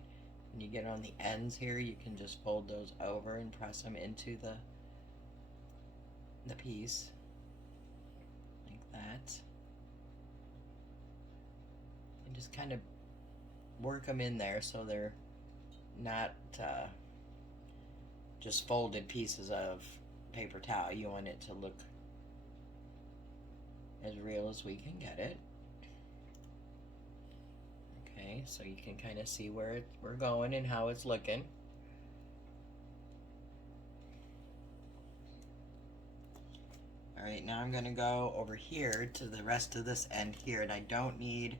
When you get on the ends here, you can just fold those over and press them into the piece like that, and just kind of work them in there so they're not just folded pieces of paper towel. You want it to look as real as we can get it. Okay, so you can kind of see where we're going and how it's looking. Alright, now I'm going to go over here to the rest of this end here, and I don't need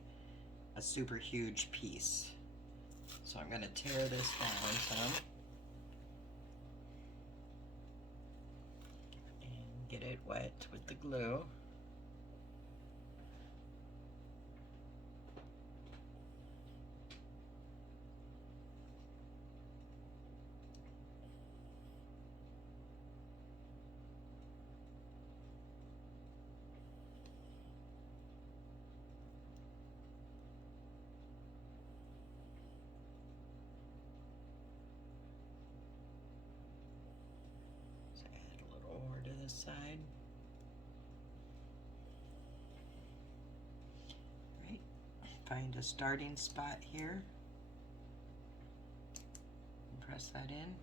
a super huge piece. So I'm going to tear this down some and get it wet with the glue. Side. Right, find a starting spot here and press that in.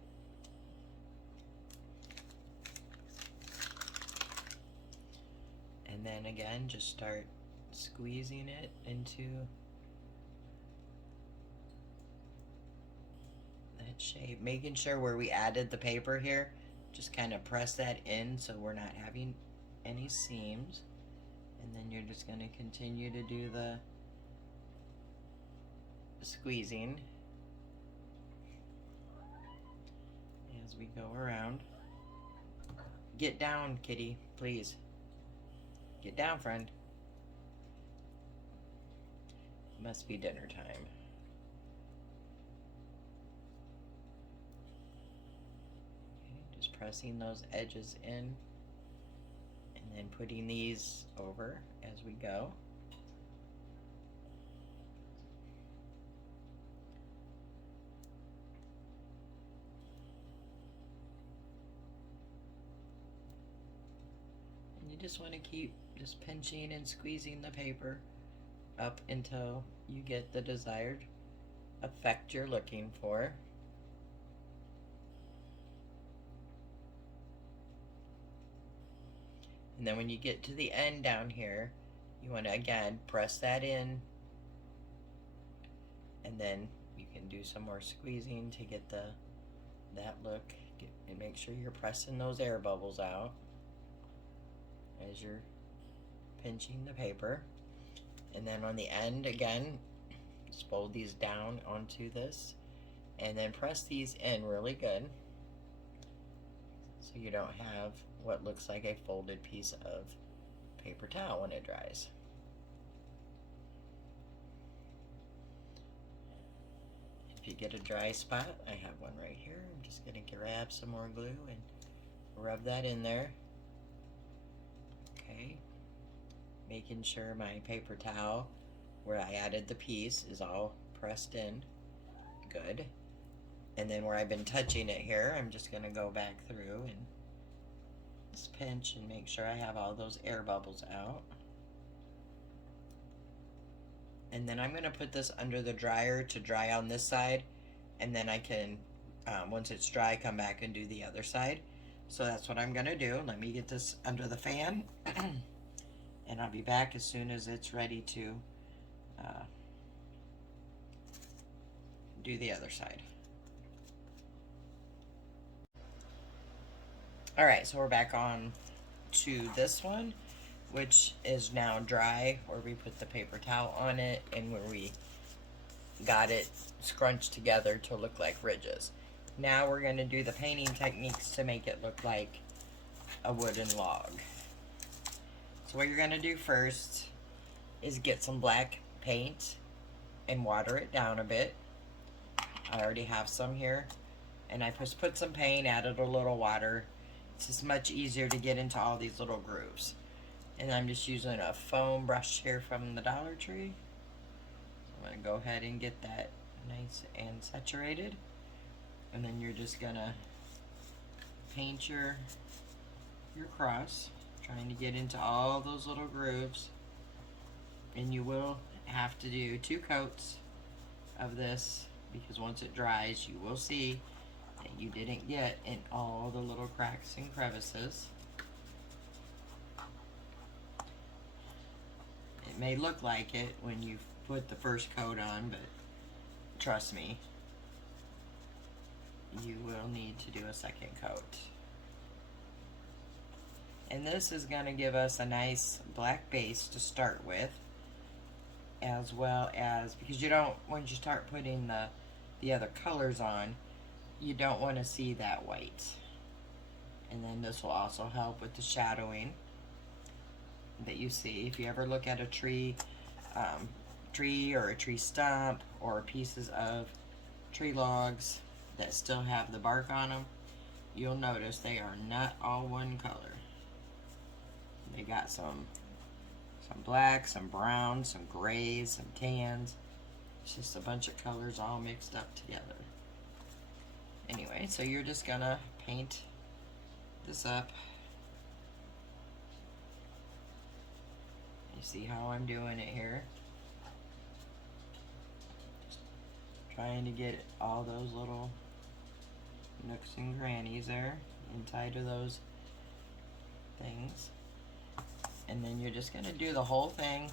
And then again, just start squeezing it into that shape, making sure where we added the paper here, just kind of press that in so we're not having any seams. And then you're just going to continue to do the squeezing as we go around. Get down, kitty, please. Get down, friend. Must be dinner time. Okay, just pressing those edges in and then putting these over as we go. And you just want to keep just pinching and squeezing the paper up until you get the desired effect you're looking for. And then when you get to the end down here, you want to again press that in, and then you can do some more squeezing to get that look, and make sure you're pressing those air bubbles out as you're pinching the paper. And then on the end again, just fold these down onto this and then press these in really good so you don't have what looks like a folded piece of paper towel when it dries. If you get a dry spot, I have one right here. I'm just going to grab some more glue and rub that in there. Okay. Making sure my paper towel where I added the piece is all pressed in good. And then where I've been touching it here, I'm just going to go back through and just pinch and make sure I have all those air bubbles out. And then I'm going to put this under the dryer to dry on this side, and then I can, once it's dry, come back and do the other side. So that's what I'm going to do. Let me get this under the fan. And I'll be back as soon as it's ready to do the other side. Alright, so we're back on to this one, which is now dry, where we put the paper towel on it and where we got it scrunched together to look like ridges. Now we're going to do the painting techniques to make it look like a wooden log. So what you're going to do first is get some black paint and water it down a bit. I already have some here, and I just put some paint, added a little water. It's just much easier to get into all these little grooves. And I'm just using a foam brush here from the Dollar Tree. So I'm going to go ahead and get that nice and saturated. And then you're just going to paint your cross, trying to get into all those little grooves. And you will have to do 2 coats of this, because once it dries, you will see that you didn't get in all the little cracks and crevices. It may look like it when you put the first coat on, but trust me, you will need to do a second coat. And this is going to give us a nice black base to start with, as well as, because you don't, once you start putting the other colors on, you don't want to see that white. And then this will also help with the shadowing that you see. If you ever look at a tree or a tree stump or pieces of tree logs that still have the bark on them, you'll notice they are not all one color. They got some black, some brown, some grays, some tans. It's just a bunch of colors all mixed up together. Anyway, so you're just gonna paint this up. You see how I'm doing it here? Just trying to get all those little nooks and crannies there inside of those things. And then you're just gonna do the whole thing,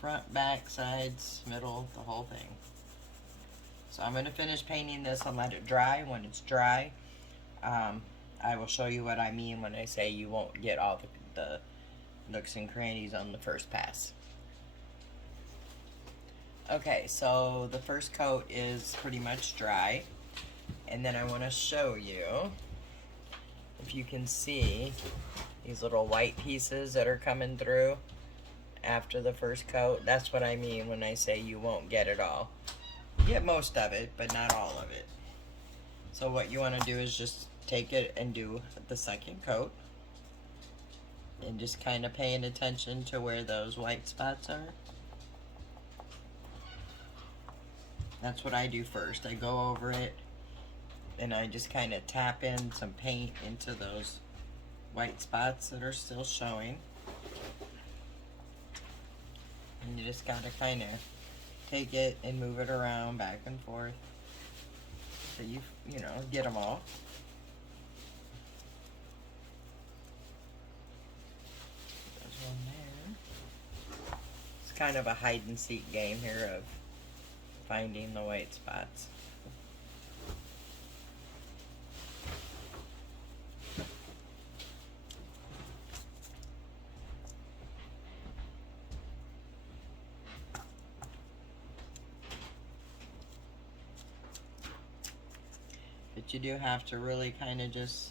front, back, sides, middle, the whole thing. So I'm gonna finish painting this and let it dry. When it's dry, I will show you what I mean when I say you won't get all the nooks and crannies on the first pass. Okay, so the first coat is pretty much dry, and then I want to show you if you can see these little white pieces that are coming through after the first coat. That's what I mean when I say you won't get it all. Get most of it, but not all of it. So what you want to do is just take it and do the second coat. And just kind of paying attention to where those white spots are. That's what I do first. I go over it and I just kind of tap in some paint into those white spots that are still showing. And you just gotta kind of take it and move it around back and forth so you know, get them all. There's one there. It's kind of a hide and seek game here of finding the white spots. But you do have to really kind of just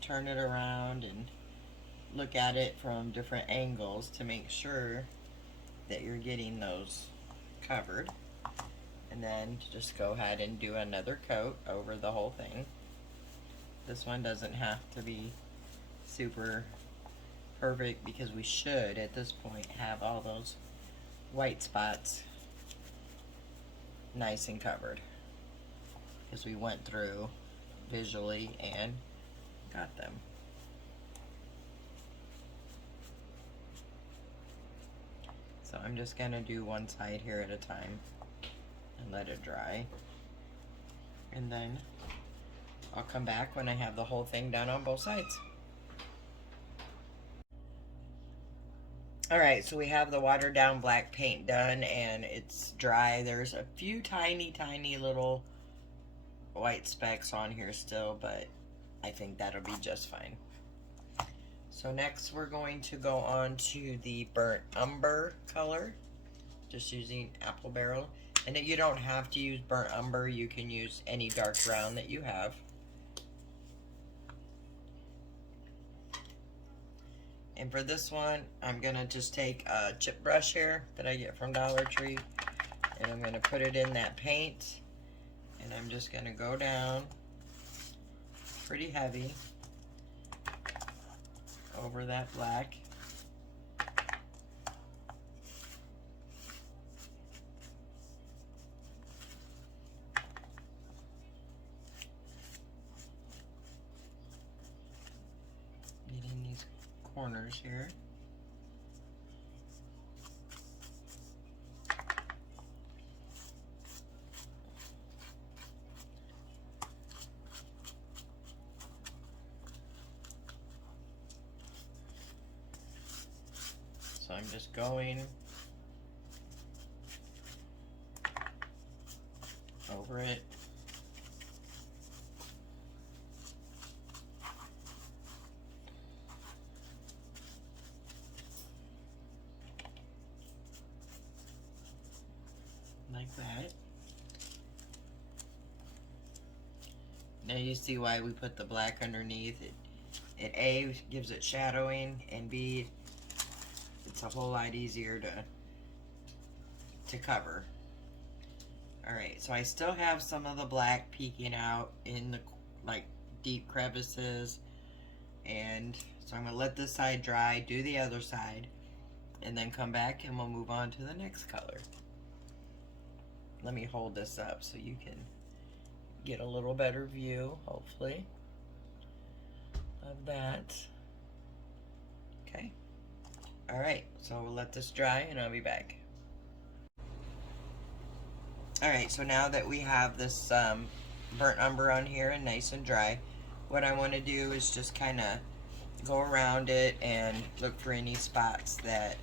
turn it around and look at it from different angles to make sure that you're getting those covered. And then just go ahead and do another coat over the whole thing. This one doesn't have to be super perfect because we should at this point have all those white spots nice and covered, because we went through visually and got them. So I'm just gonna do one side here at a time and let it dry. And then I'll come back when I have the whole thing done on both sides. Alright, so we have the watered down black paint done and it's dry. There's a few tiny little white specks on here still, but I think that'll be just fine. So next we're going to go on to the burnt umber color, just using apple barrel. And you don't have to use burnt umber, you can use any dark brown that you have. And for this one, I'm gonna just take a chip brush here that I get from Dollar Tree, and I'm gonna put it in that paint, and I'm just gonna go down pretty heavy over that black. Getting these corners here. So I'm just going over it. Like that. Now you see why we put the black underneath. It A, gives it shadowing, and B, it's a whole lot easier to cover. Alright, so I still have some of the black peeking out in the like deep crevices, and so I'm going to let this side dry, do the other side, and then come back and we'll move on to the next color. Let me hold this up so you can get a little better view, hopefully, of that. Okay. Alright, so we'll let this dry and I'll be back. Alright, so now that we have this burnt umber on here and nice and dry, what I want to do is just kind of go around it and look for any spots that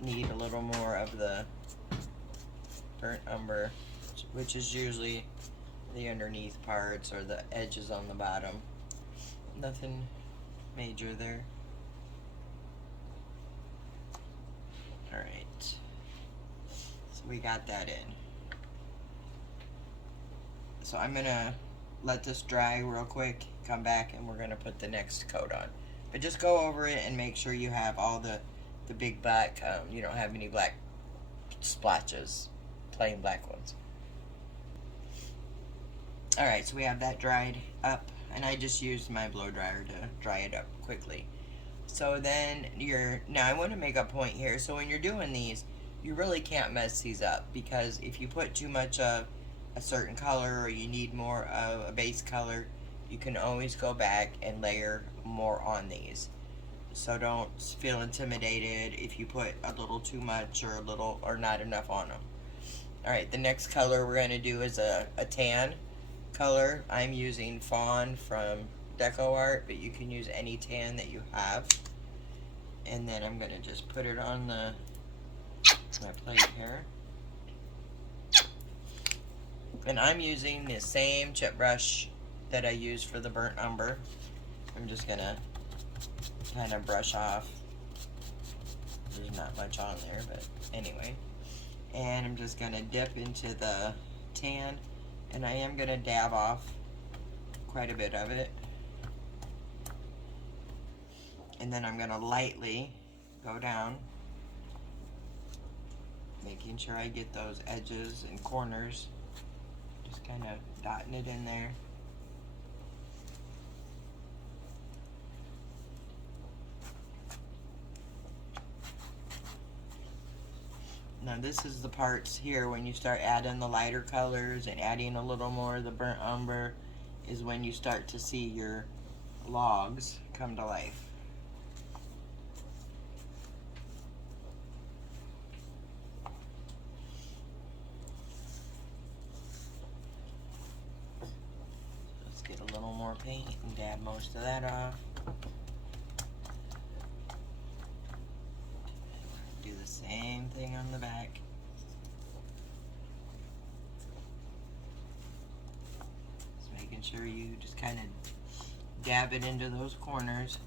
need a little more of the burnt umber, which is usually the underneath parts or the edges on the bottom. Nothing major there. Alright, so we got that in. So I'm gonna let this dry real quick, come back, and we're gonna put the next coat on. But just go over it and make sure you have all the the big black, you don't have any black splotches, plain black ones. Alright, so we have that dried up, and I just used my blow dryer to dry it up quickly. So then now I want to make a point here. So when you're doing these, you really can't mess these up, because if you put too much of a certain color or you need more of a base color, you can always go back and layer more on these. So don't feel intimidated if you put a little too much or not enough on them. Alright, the next color we're going to do is a tan color. I'm using Fawn from Deco Art, but you can use any tan that you have. And then I'm going to just put it on my plate here. And I'm using the same chip brush that I used for the burnt umber. I'm just going to kind of brush off. There's not much on there, but anyway. And I'm just going to dip into the tan, and I am going to dab off quite a bit of it. And then I'm going to lightly go down, making sure I get those edges and corners, just kind of dotting it in there. Now this is the parts here when you start adding the lighter colors and adding a little more of the burnt umber, is when you start to see your logs come to life. Let's get a little more paint and dab most of that off. Do the same thing on the back. Just making sure you just kind of dab it into those corners.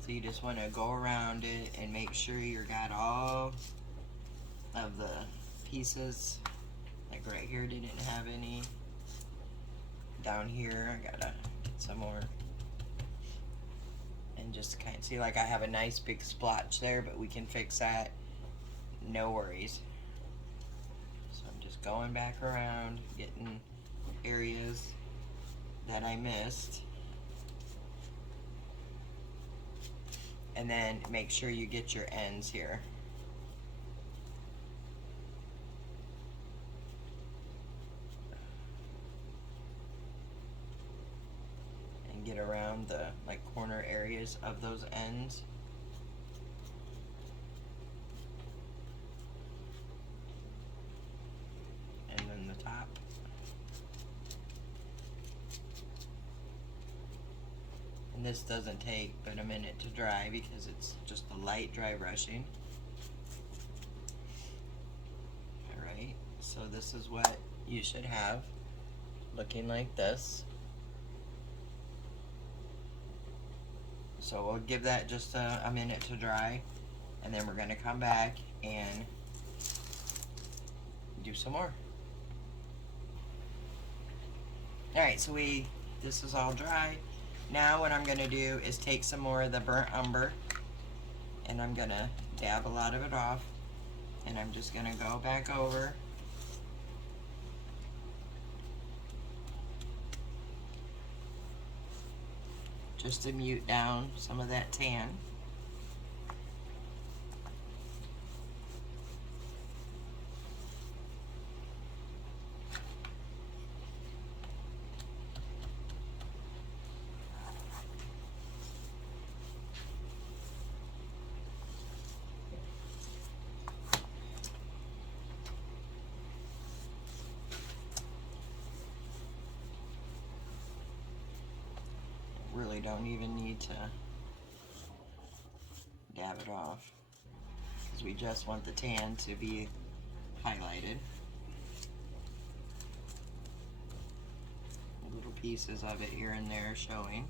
So you just want to go around it and make sure you got all of the pieces. Like right here didn't have any. Down here I gotta get some more, and just kind of see, like I have a nice big splotch there, but we can fix that, no worries. So I'm just going back around, getting areas that I missed, and then make sure you get your ends here. Get around the corner areas of those ends. And then the top. And this doesn't take but a minute to dry because it's just a light dry brushing. Alright, so this is what you should have looking like this. So we'll give that just a minute to dry, and then we're going to come back and do some more. Alright, so this is all dry. Now what I'm going to do is take some more of the burnt umber, and I'm going to dab a lot of it off, and I'm just going to go back over. Just to mute down some of that tan. Really don't even need to dab it off, because we just want the tan to be highlighted. Little pieces of it here and there showing.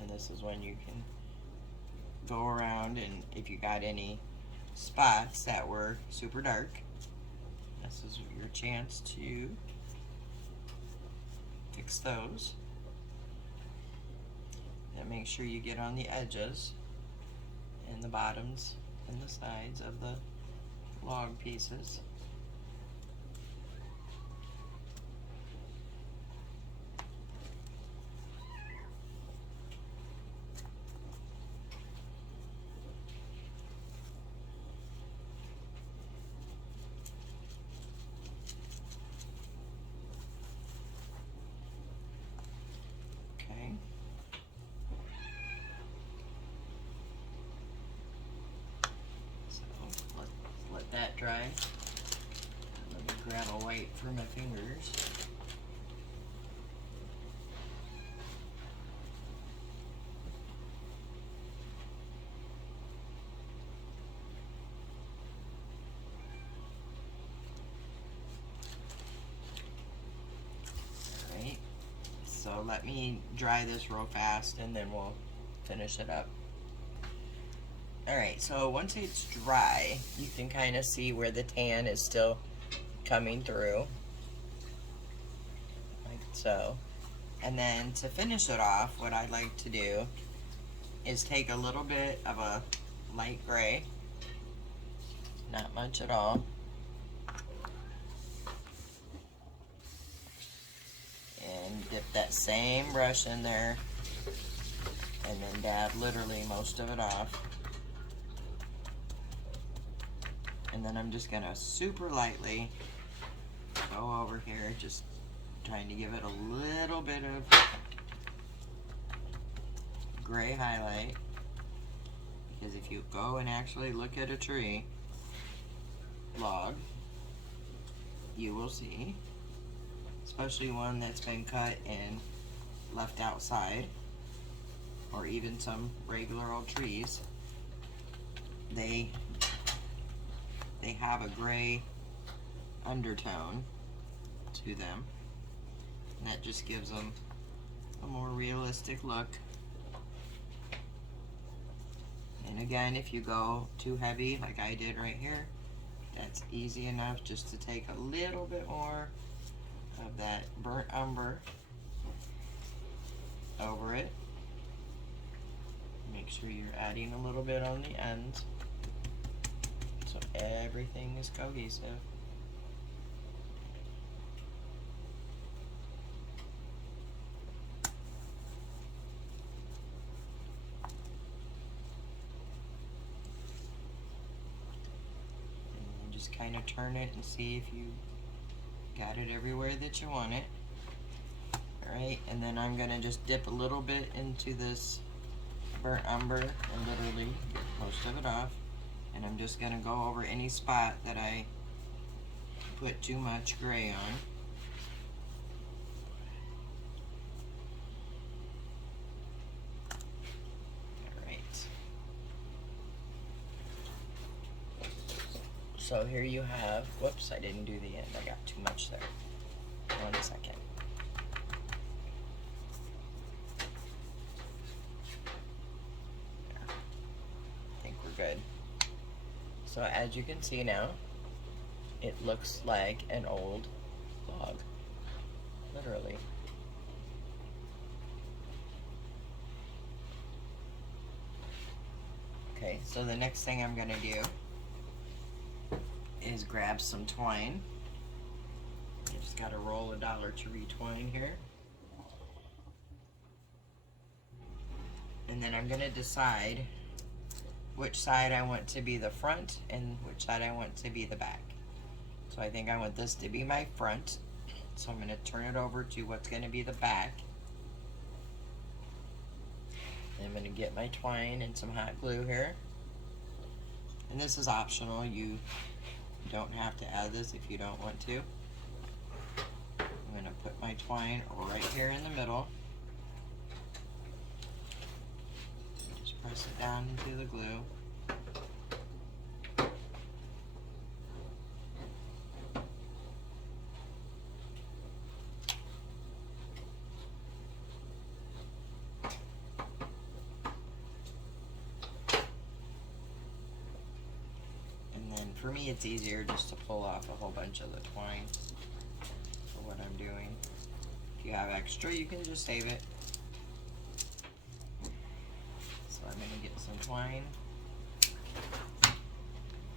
And this is when you can go around, and if you got any spots that were super dark. This is your chance to fix those. And make sure you get on the edges and the bottoms and the sides of the log pieces. Okay. So let that dry. Let me grab a white for my fingers. Alright, so let me dry this real fast and then we'll finish it up. Alright, so once it's dry, you can kind of see where the tan is still coming through, like so. And then to finish it off, what I'd like to do is take a little bit of a light gray, not much at all, and dip that same brush in there, and then dab literally most of it off. And then I'm just gonna super lightly go over here, just trying to give it a little bit of gray highlight. Because if you go and actually look at a tree log, you will see, especially one that's been cut and left outside, or even some regular old trees, they have a gray undertone to them, and that just gives them a more realistic look. And again, if you go too heavy like I did right here, that's easy enough just to take a little bit more of that burnt umber over it. Make sure you're adding a little bit on the ends so everything is cohesive. And just kind of turn it and see if you got it everywhere that you want it. Alright, and then I'm going to just dip a little bit into this burnt umber and literally get most of it off. And I'm just going to go over any spot that I put too much gray on. Alright. So here you have, whoops, I didn't do the end. I got too much there. 1 second. There. I think we're good. So as you can see now, it looks like an old log, literally. Okay, so the next thing I'm gonna do is grab some twine. I just got a roll of Dollar Tree twine here. And then I'm gonna decide which side I want to be the front and which side I want to be the back. So I think I want this to be my front. So I'm going to turn it over to what's going to be the back. And I'm going to get my twine and some hot glue here. And this is optional. You don't have to add this if you don't want to. I'm going to put my twine right here in the middle. Press it down into the glue. for me it's easier just to pull off a whole bunch of the twine for what I'm doing. If you have extra, you can just save it. So I'm going to get some twine,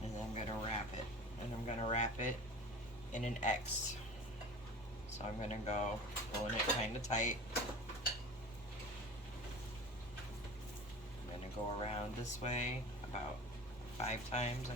and then I'm going to wrap it. And I'm going to wrap it in an X. So I'm going to go pulling it kind of tight. I'm going to go around this way about 5 times.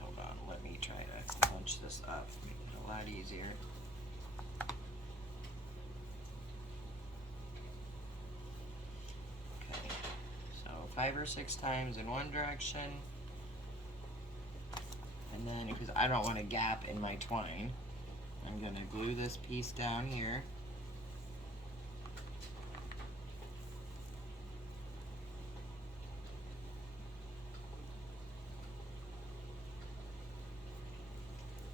Hold on, let me try to bunch this up, make it a lot easier. Okay, so 5 or 6 times in one direction, and then because I don't want a gap in my twine, I'm going to glue this piece down here.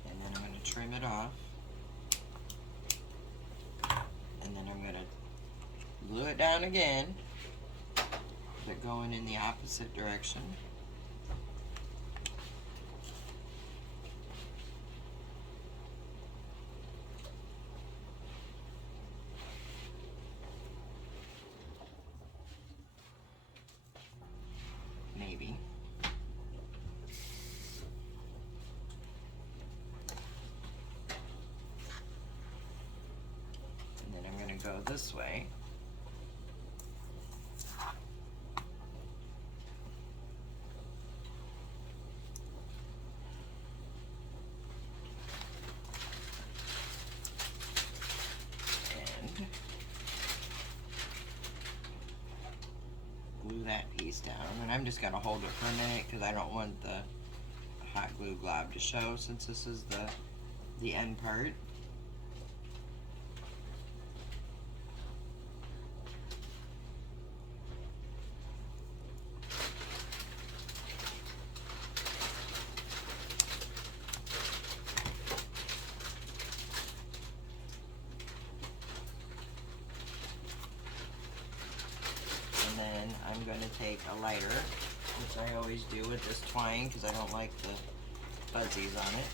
And then I'm going to trim it off. And then I'm going to glue it down again, but going in the opposite direction. Maybe. And then I'm going to go this way. And glue that piece down, and I'm just going to hold it for a minute because I don't want the hot glue glob to show since this is the end part. And then I'm going to take a lighter, which I always do with this twine because I don't like the fuzzies on it.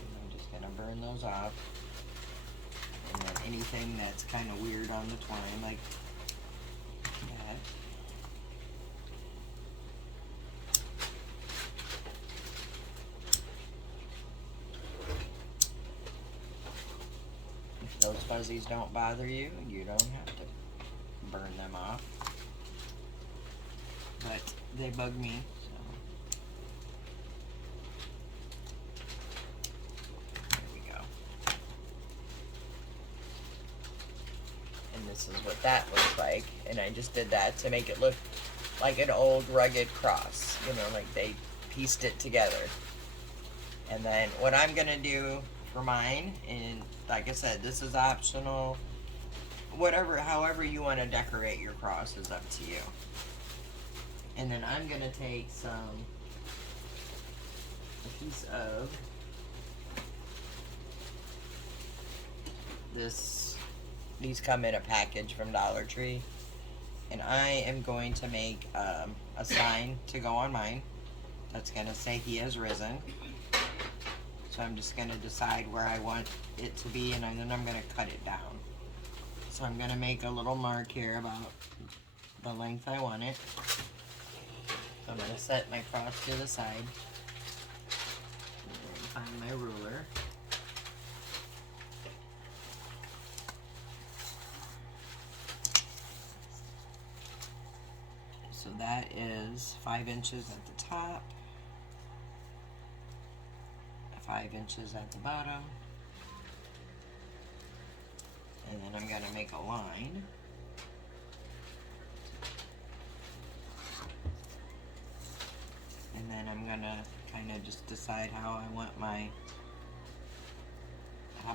And I'm just going to burn those off. And then anything that's kind of weird on the twine, like that. If those fuzzies don't bother you, you don't have to burn them off. But they bug me, so there we go. And this is what that looks like. And I just did that to make it look like an old rugged cross, you know, like they pieced it together. And then what I'm gonna do for mine, and like I said, this is optional. However you want to decorate your cross is up to you. And then I'm gonna take a piece of this. These come in a package from Dollar Tree, and I am going to make a sign to go on mine that's gonna say "He has risen." So I'm just gonna decide where I want it to be, and then I'm gonna cut it down. So I'm gonna make a little mark here about the length I want it. So I'm going to set my cross to the side and find my ruler. So that is 5 inches at the top, 5 inches at the bottom, and then I'm going to make a line. And then I'm gonna kind of just decide how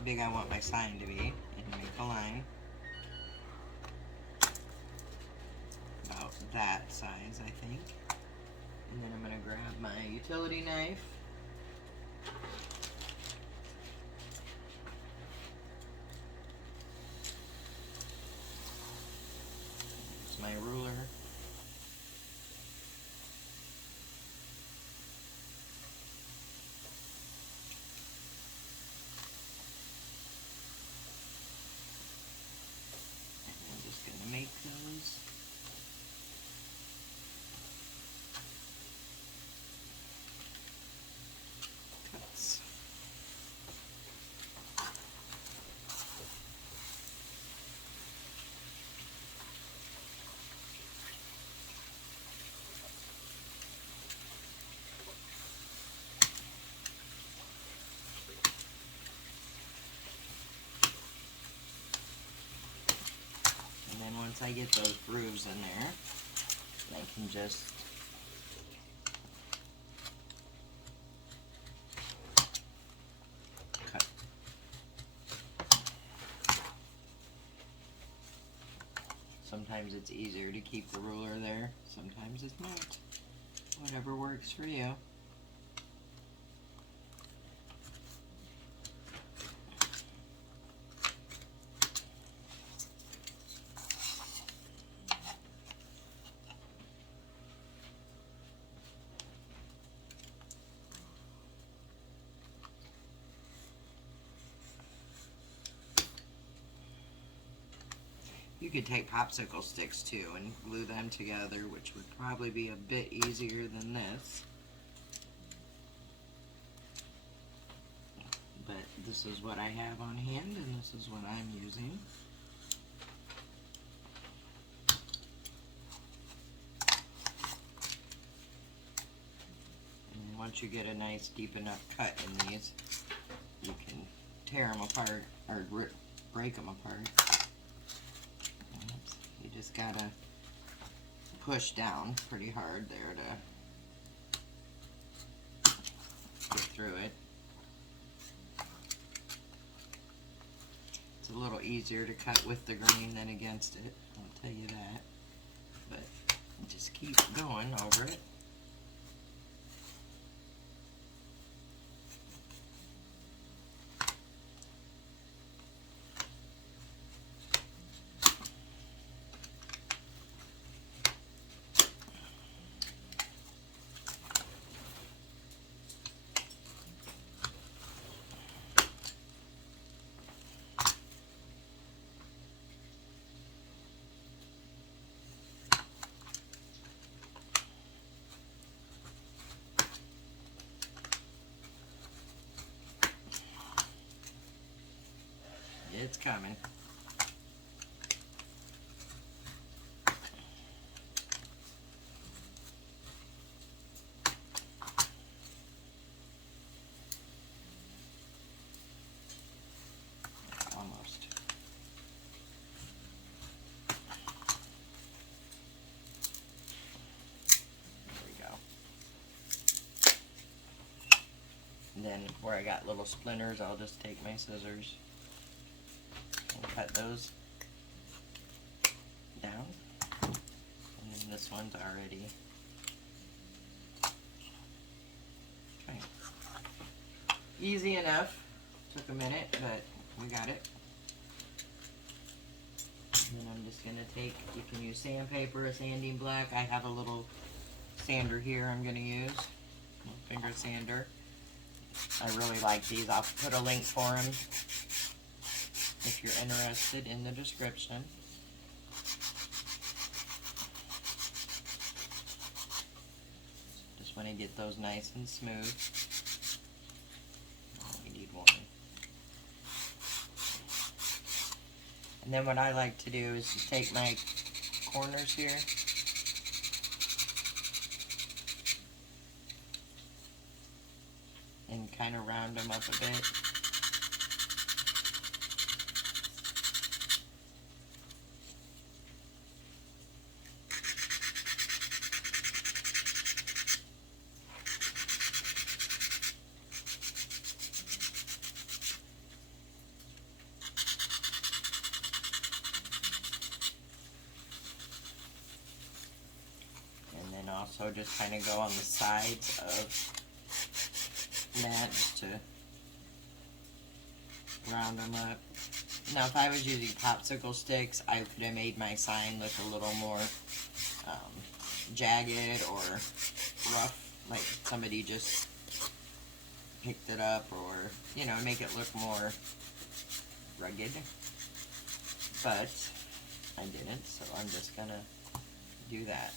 big I want my sign to be, and make a line about that size, I think. And then I'm going to grab my utility knife. Here's my ruler. Make those. Cuts. And then once I get those grooves in there, I can just cut. Sometimes it's easier to keep the ruler there, sometimes it's not. Whatever works for you. You could take popsicle sticks too and glue them together, which would probably be a bit easier than this. But this is what I have on hand and this is what I'm using. And once you get a nice deep enough cut in these, you can tear them apart or break them apart. You just gotta push down pretty hard there to get through it. It's a little easier to cut with the grain than against it, I'll tell you that. But just keep going over it. It's coming. Almost. There we go. And then where I got little splinters, I'll just take my scissors and cut those down. And then this one's already okay. Easy enough. Took a minute, but we got it. And then I'm just gonna take, you can use sandpaper, a sanding block. I have a little sander here I'm gonna use, a finger sander. I really like these. I'll put a link for them if you're interested in the description. Just want to get those nice and smooth. We need one. And then what I like to do is just take my corners here and kind of round them up a bit. So just kind of go on the sides of that just to round them up. Now if I was using popsicle sticks, I could have made my sign look a little more jagged or rough, like somebody just picked it up, or, you know, make it look more rugged. But I didn't, so I'm just gonna do that.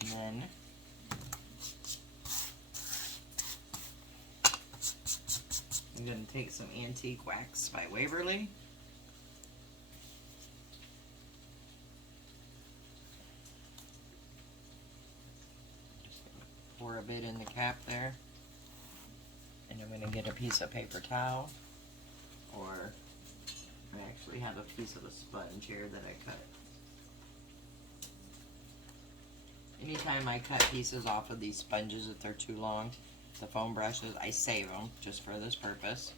And then I'm going to take some Antique Wax by Waverly. Just going to pour a bit in the cap there. And I'm going to get a piece of paper towel, or I actually have a piece of a sponge here that I cut. Anytime I cut pieces off of these sponges, if they're too long, the foam brushes, I save them just for this purpose.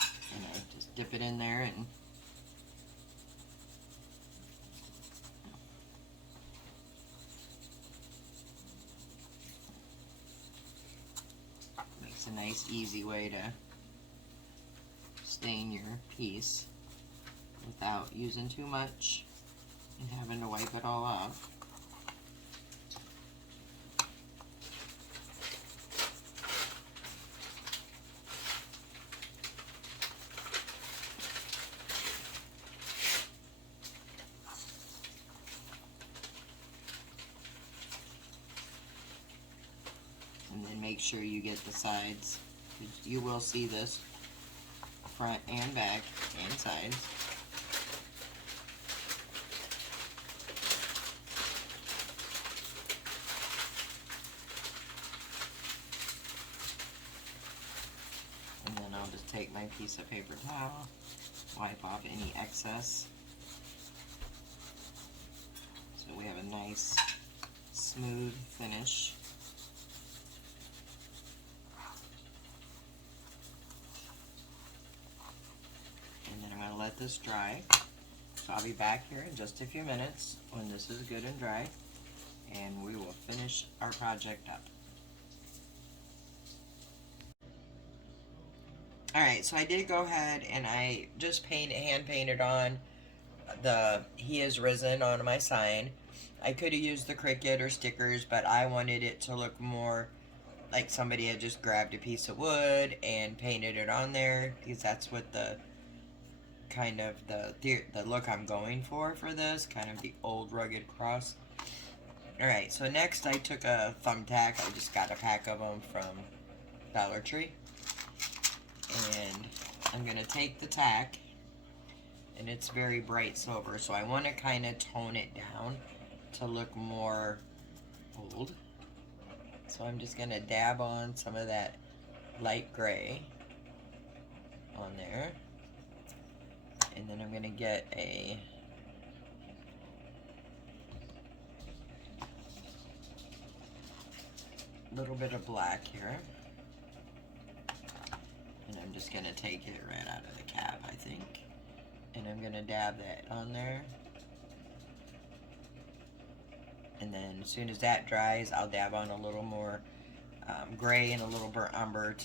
And I just dip it in there and makes a nice, easy way to stain your piece without using too much and having to wipe it all off. And then make sure you get the sides. You will see this front and back and sides. And then I'll just take my piece of paper towel, wipe off any excess. So we have a nice smooth finish. And then I'm going to let this dry. So I'll be back here in just a few minutes when this is good and dry, and we will finish our project up. Alright, so I did go ahead and I just hand painted on the He Is Risen on my sign. I could have used the Cricut or stickers, but I wanted it to look more like somebody had just grabbed a piece of wood and painted it on there, because that's what the kind of the look I'm going for this, kind of the old rugged cross. Alright, so next I took a thumbtack. I just got a pack of them from Dollar Tree. And I'm going to take the tack, and it's very bright silver, so I want to kind of tone it down to look more old. So I'm just going to dab on some of that light gray on there. And then I'm going to get a little bit of black here. And I'm just going to take it right out of the cap, I think. And I'm going to dab that on there. And then as soon as that dries, I'll dab on a little more gray and a little burnt umber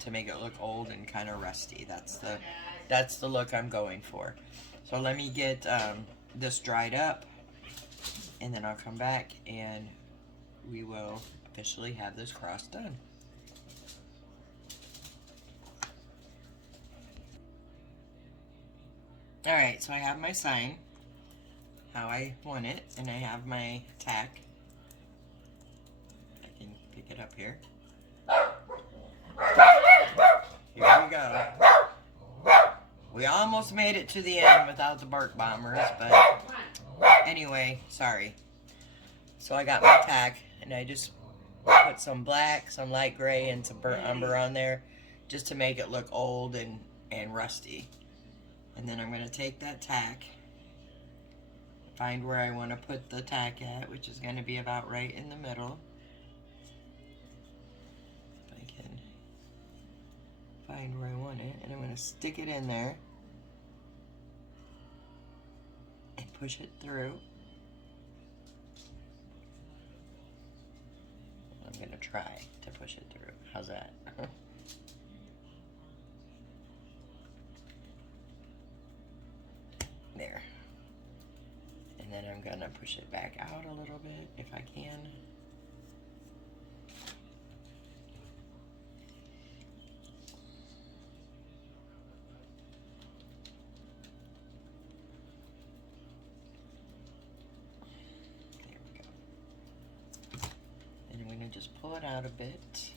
to make it look old and kind of rusty. That's the look I'm going for. So let me get this dried up, and then I'll come back and we will officially have this cross done. Alright, so I have my sign, how I want it, and I have my tack. I can pick it up here. Here we go. We almost made it to the end without the bark bombers, but anyway, sorry. So I got my tack, and I just put some black, some light gray, and some burnt umber on there just to make it look old and rusty. And then I'm going to take that tack, find where I want to put the tack at, which is going to be about right in the middle. If I can find where I want it, and I'm going to stick it in there. push it through. I'm gonna try to push it through. How's that? There. And then I'm gonna push it back out a little bit if I can. There we go. And I'm gonna just pull it out a bit.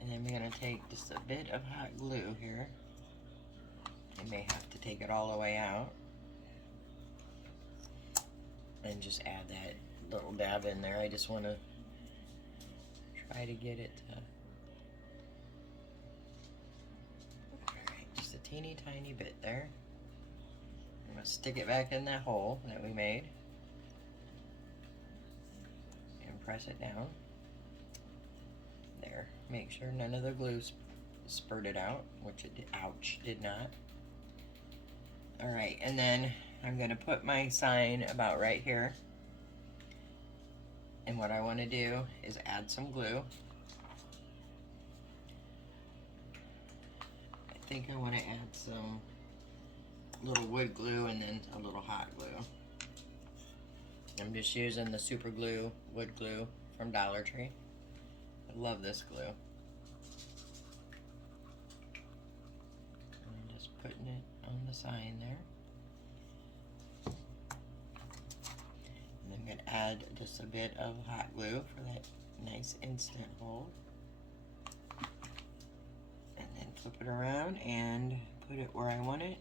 And then we're going to take just a bit of hot glue here. I may have to take it all the way out. And just add that little dab in there. I just want to try to get it to... Alright, just a teeny tiny bit there. I'm going to stick it back in that hole that we made. And press it down. There. Make sure none of the glue spurted out, which it did, ouch, did not. Alright, and then I'm going to put my sign about right here. And what I want to do is add some glue. I think I want to add some little wood glue and then a little hot glue. I'm just using the super glue, wood glue from Dollar Tree. I love this glue. I'm just putting it on the sign there. And I'm going to add just a bit of hot glue for that nice instant hold. And then flip it around and put it where I want it.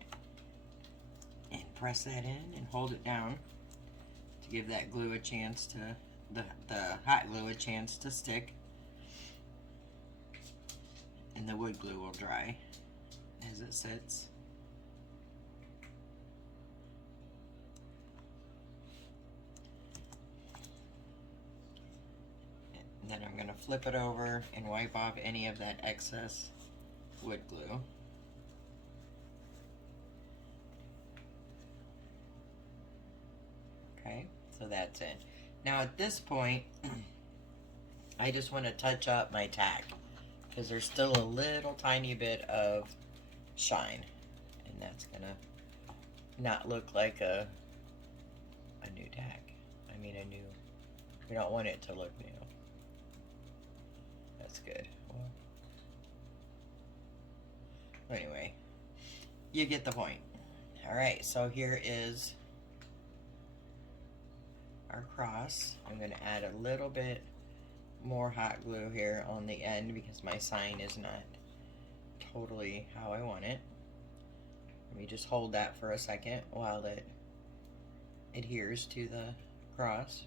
And press that in and hold it down to give that glue a chance to, the hot glue a chance to stick. And the wood glue will dry as it sits. And then I'm going to flip it over and wipe off any of that excess wood glue. Okay, so that's it. Now at this point, I just want to touch up my tack, because there's still a little tiny bit of shine, and that's gonna not look like a new tack. I mean we don't want it to look new. That's good. Well, anyway, you get the point. Alright, so here is our cross. I'm gonna add a little bit more hot glue here on the end because my sign is not totally how I want it. Let me just hold that for a second while it adheres to the cross.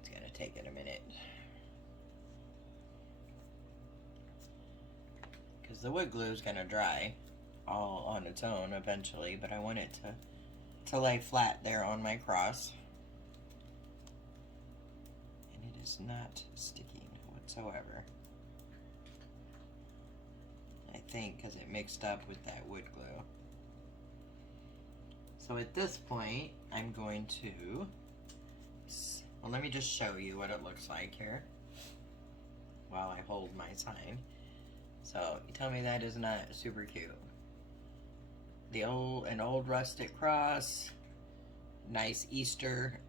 It's gonna take it a minute, because the wood glue is gonna dry all on its own eventually, but I want it to lay flat there on my cross. And it is not sticking whatsoever. I think because it mixed up with that wood glue. So at this point, I'm going to, well, let me just show you what it looks like here while I hold my sign. So you tell me that is not super cute. An old rustic cross, nice Easter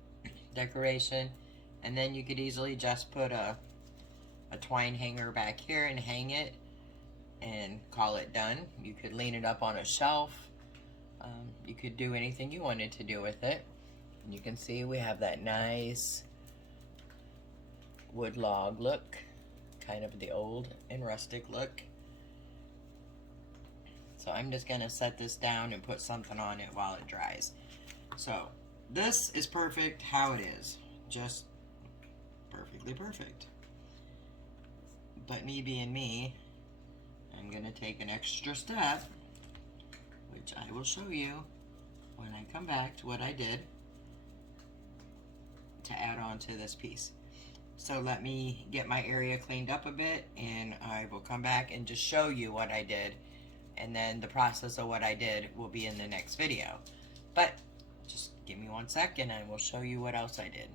decoration, and then you could easily just put a twine hanger back here and hang it and call it done. You could lean it up on a shelf. You could do anything you wanted to do with it. And you can see we have that nice wood log look, kind of the old and rustic look. So I'm just gonna set this down and put something on it while it dries. So this is perfect how it is, just perfectly perfect. But me being me, I'm gonna take an extra step, which I will show you when I I come back to what I did to add on to this piece. So let me get my area cleaned up a bit, and I will come back and just show you what I did, and then the process of what I did will be in the next video. But just give me 1 second and I will show you what else I did.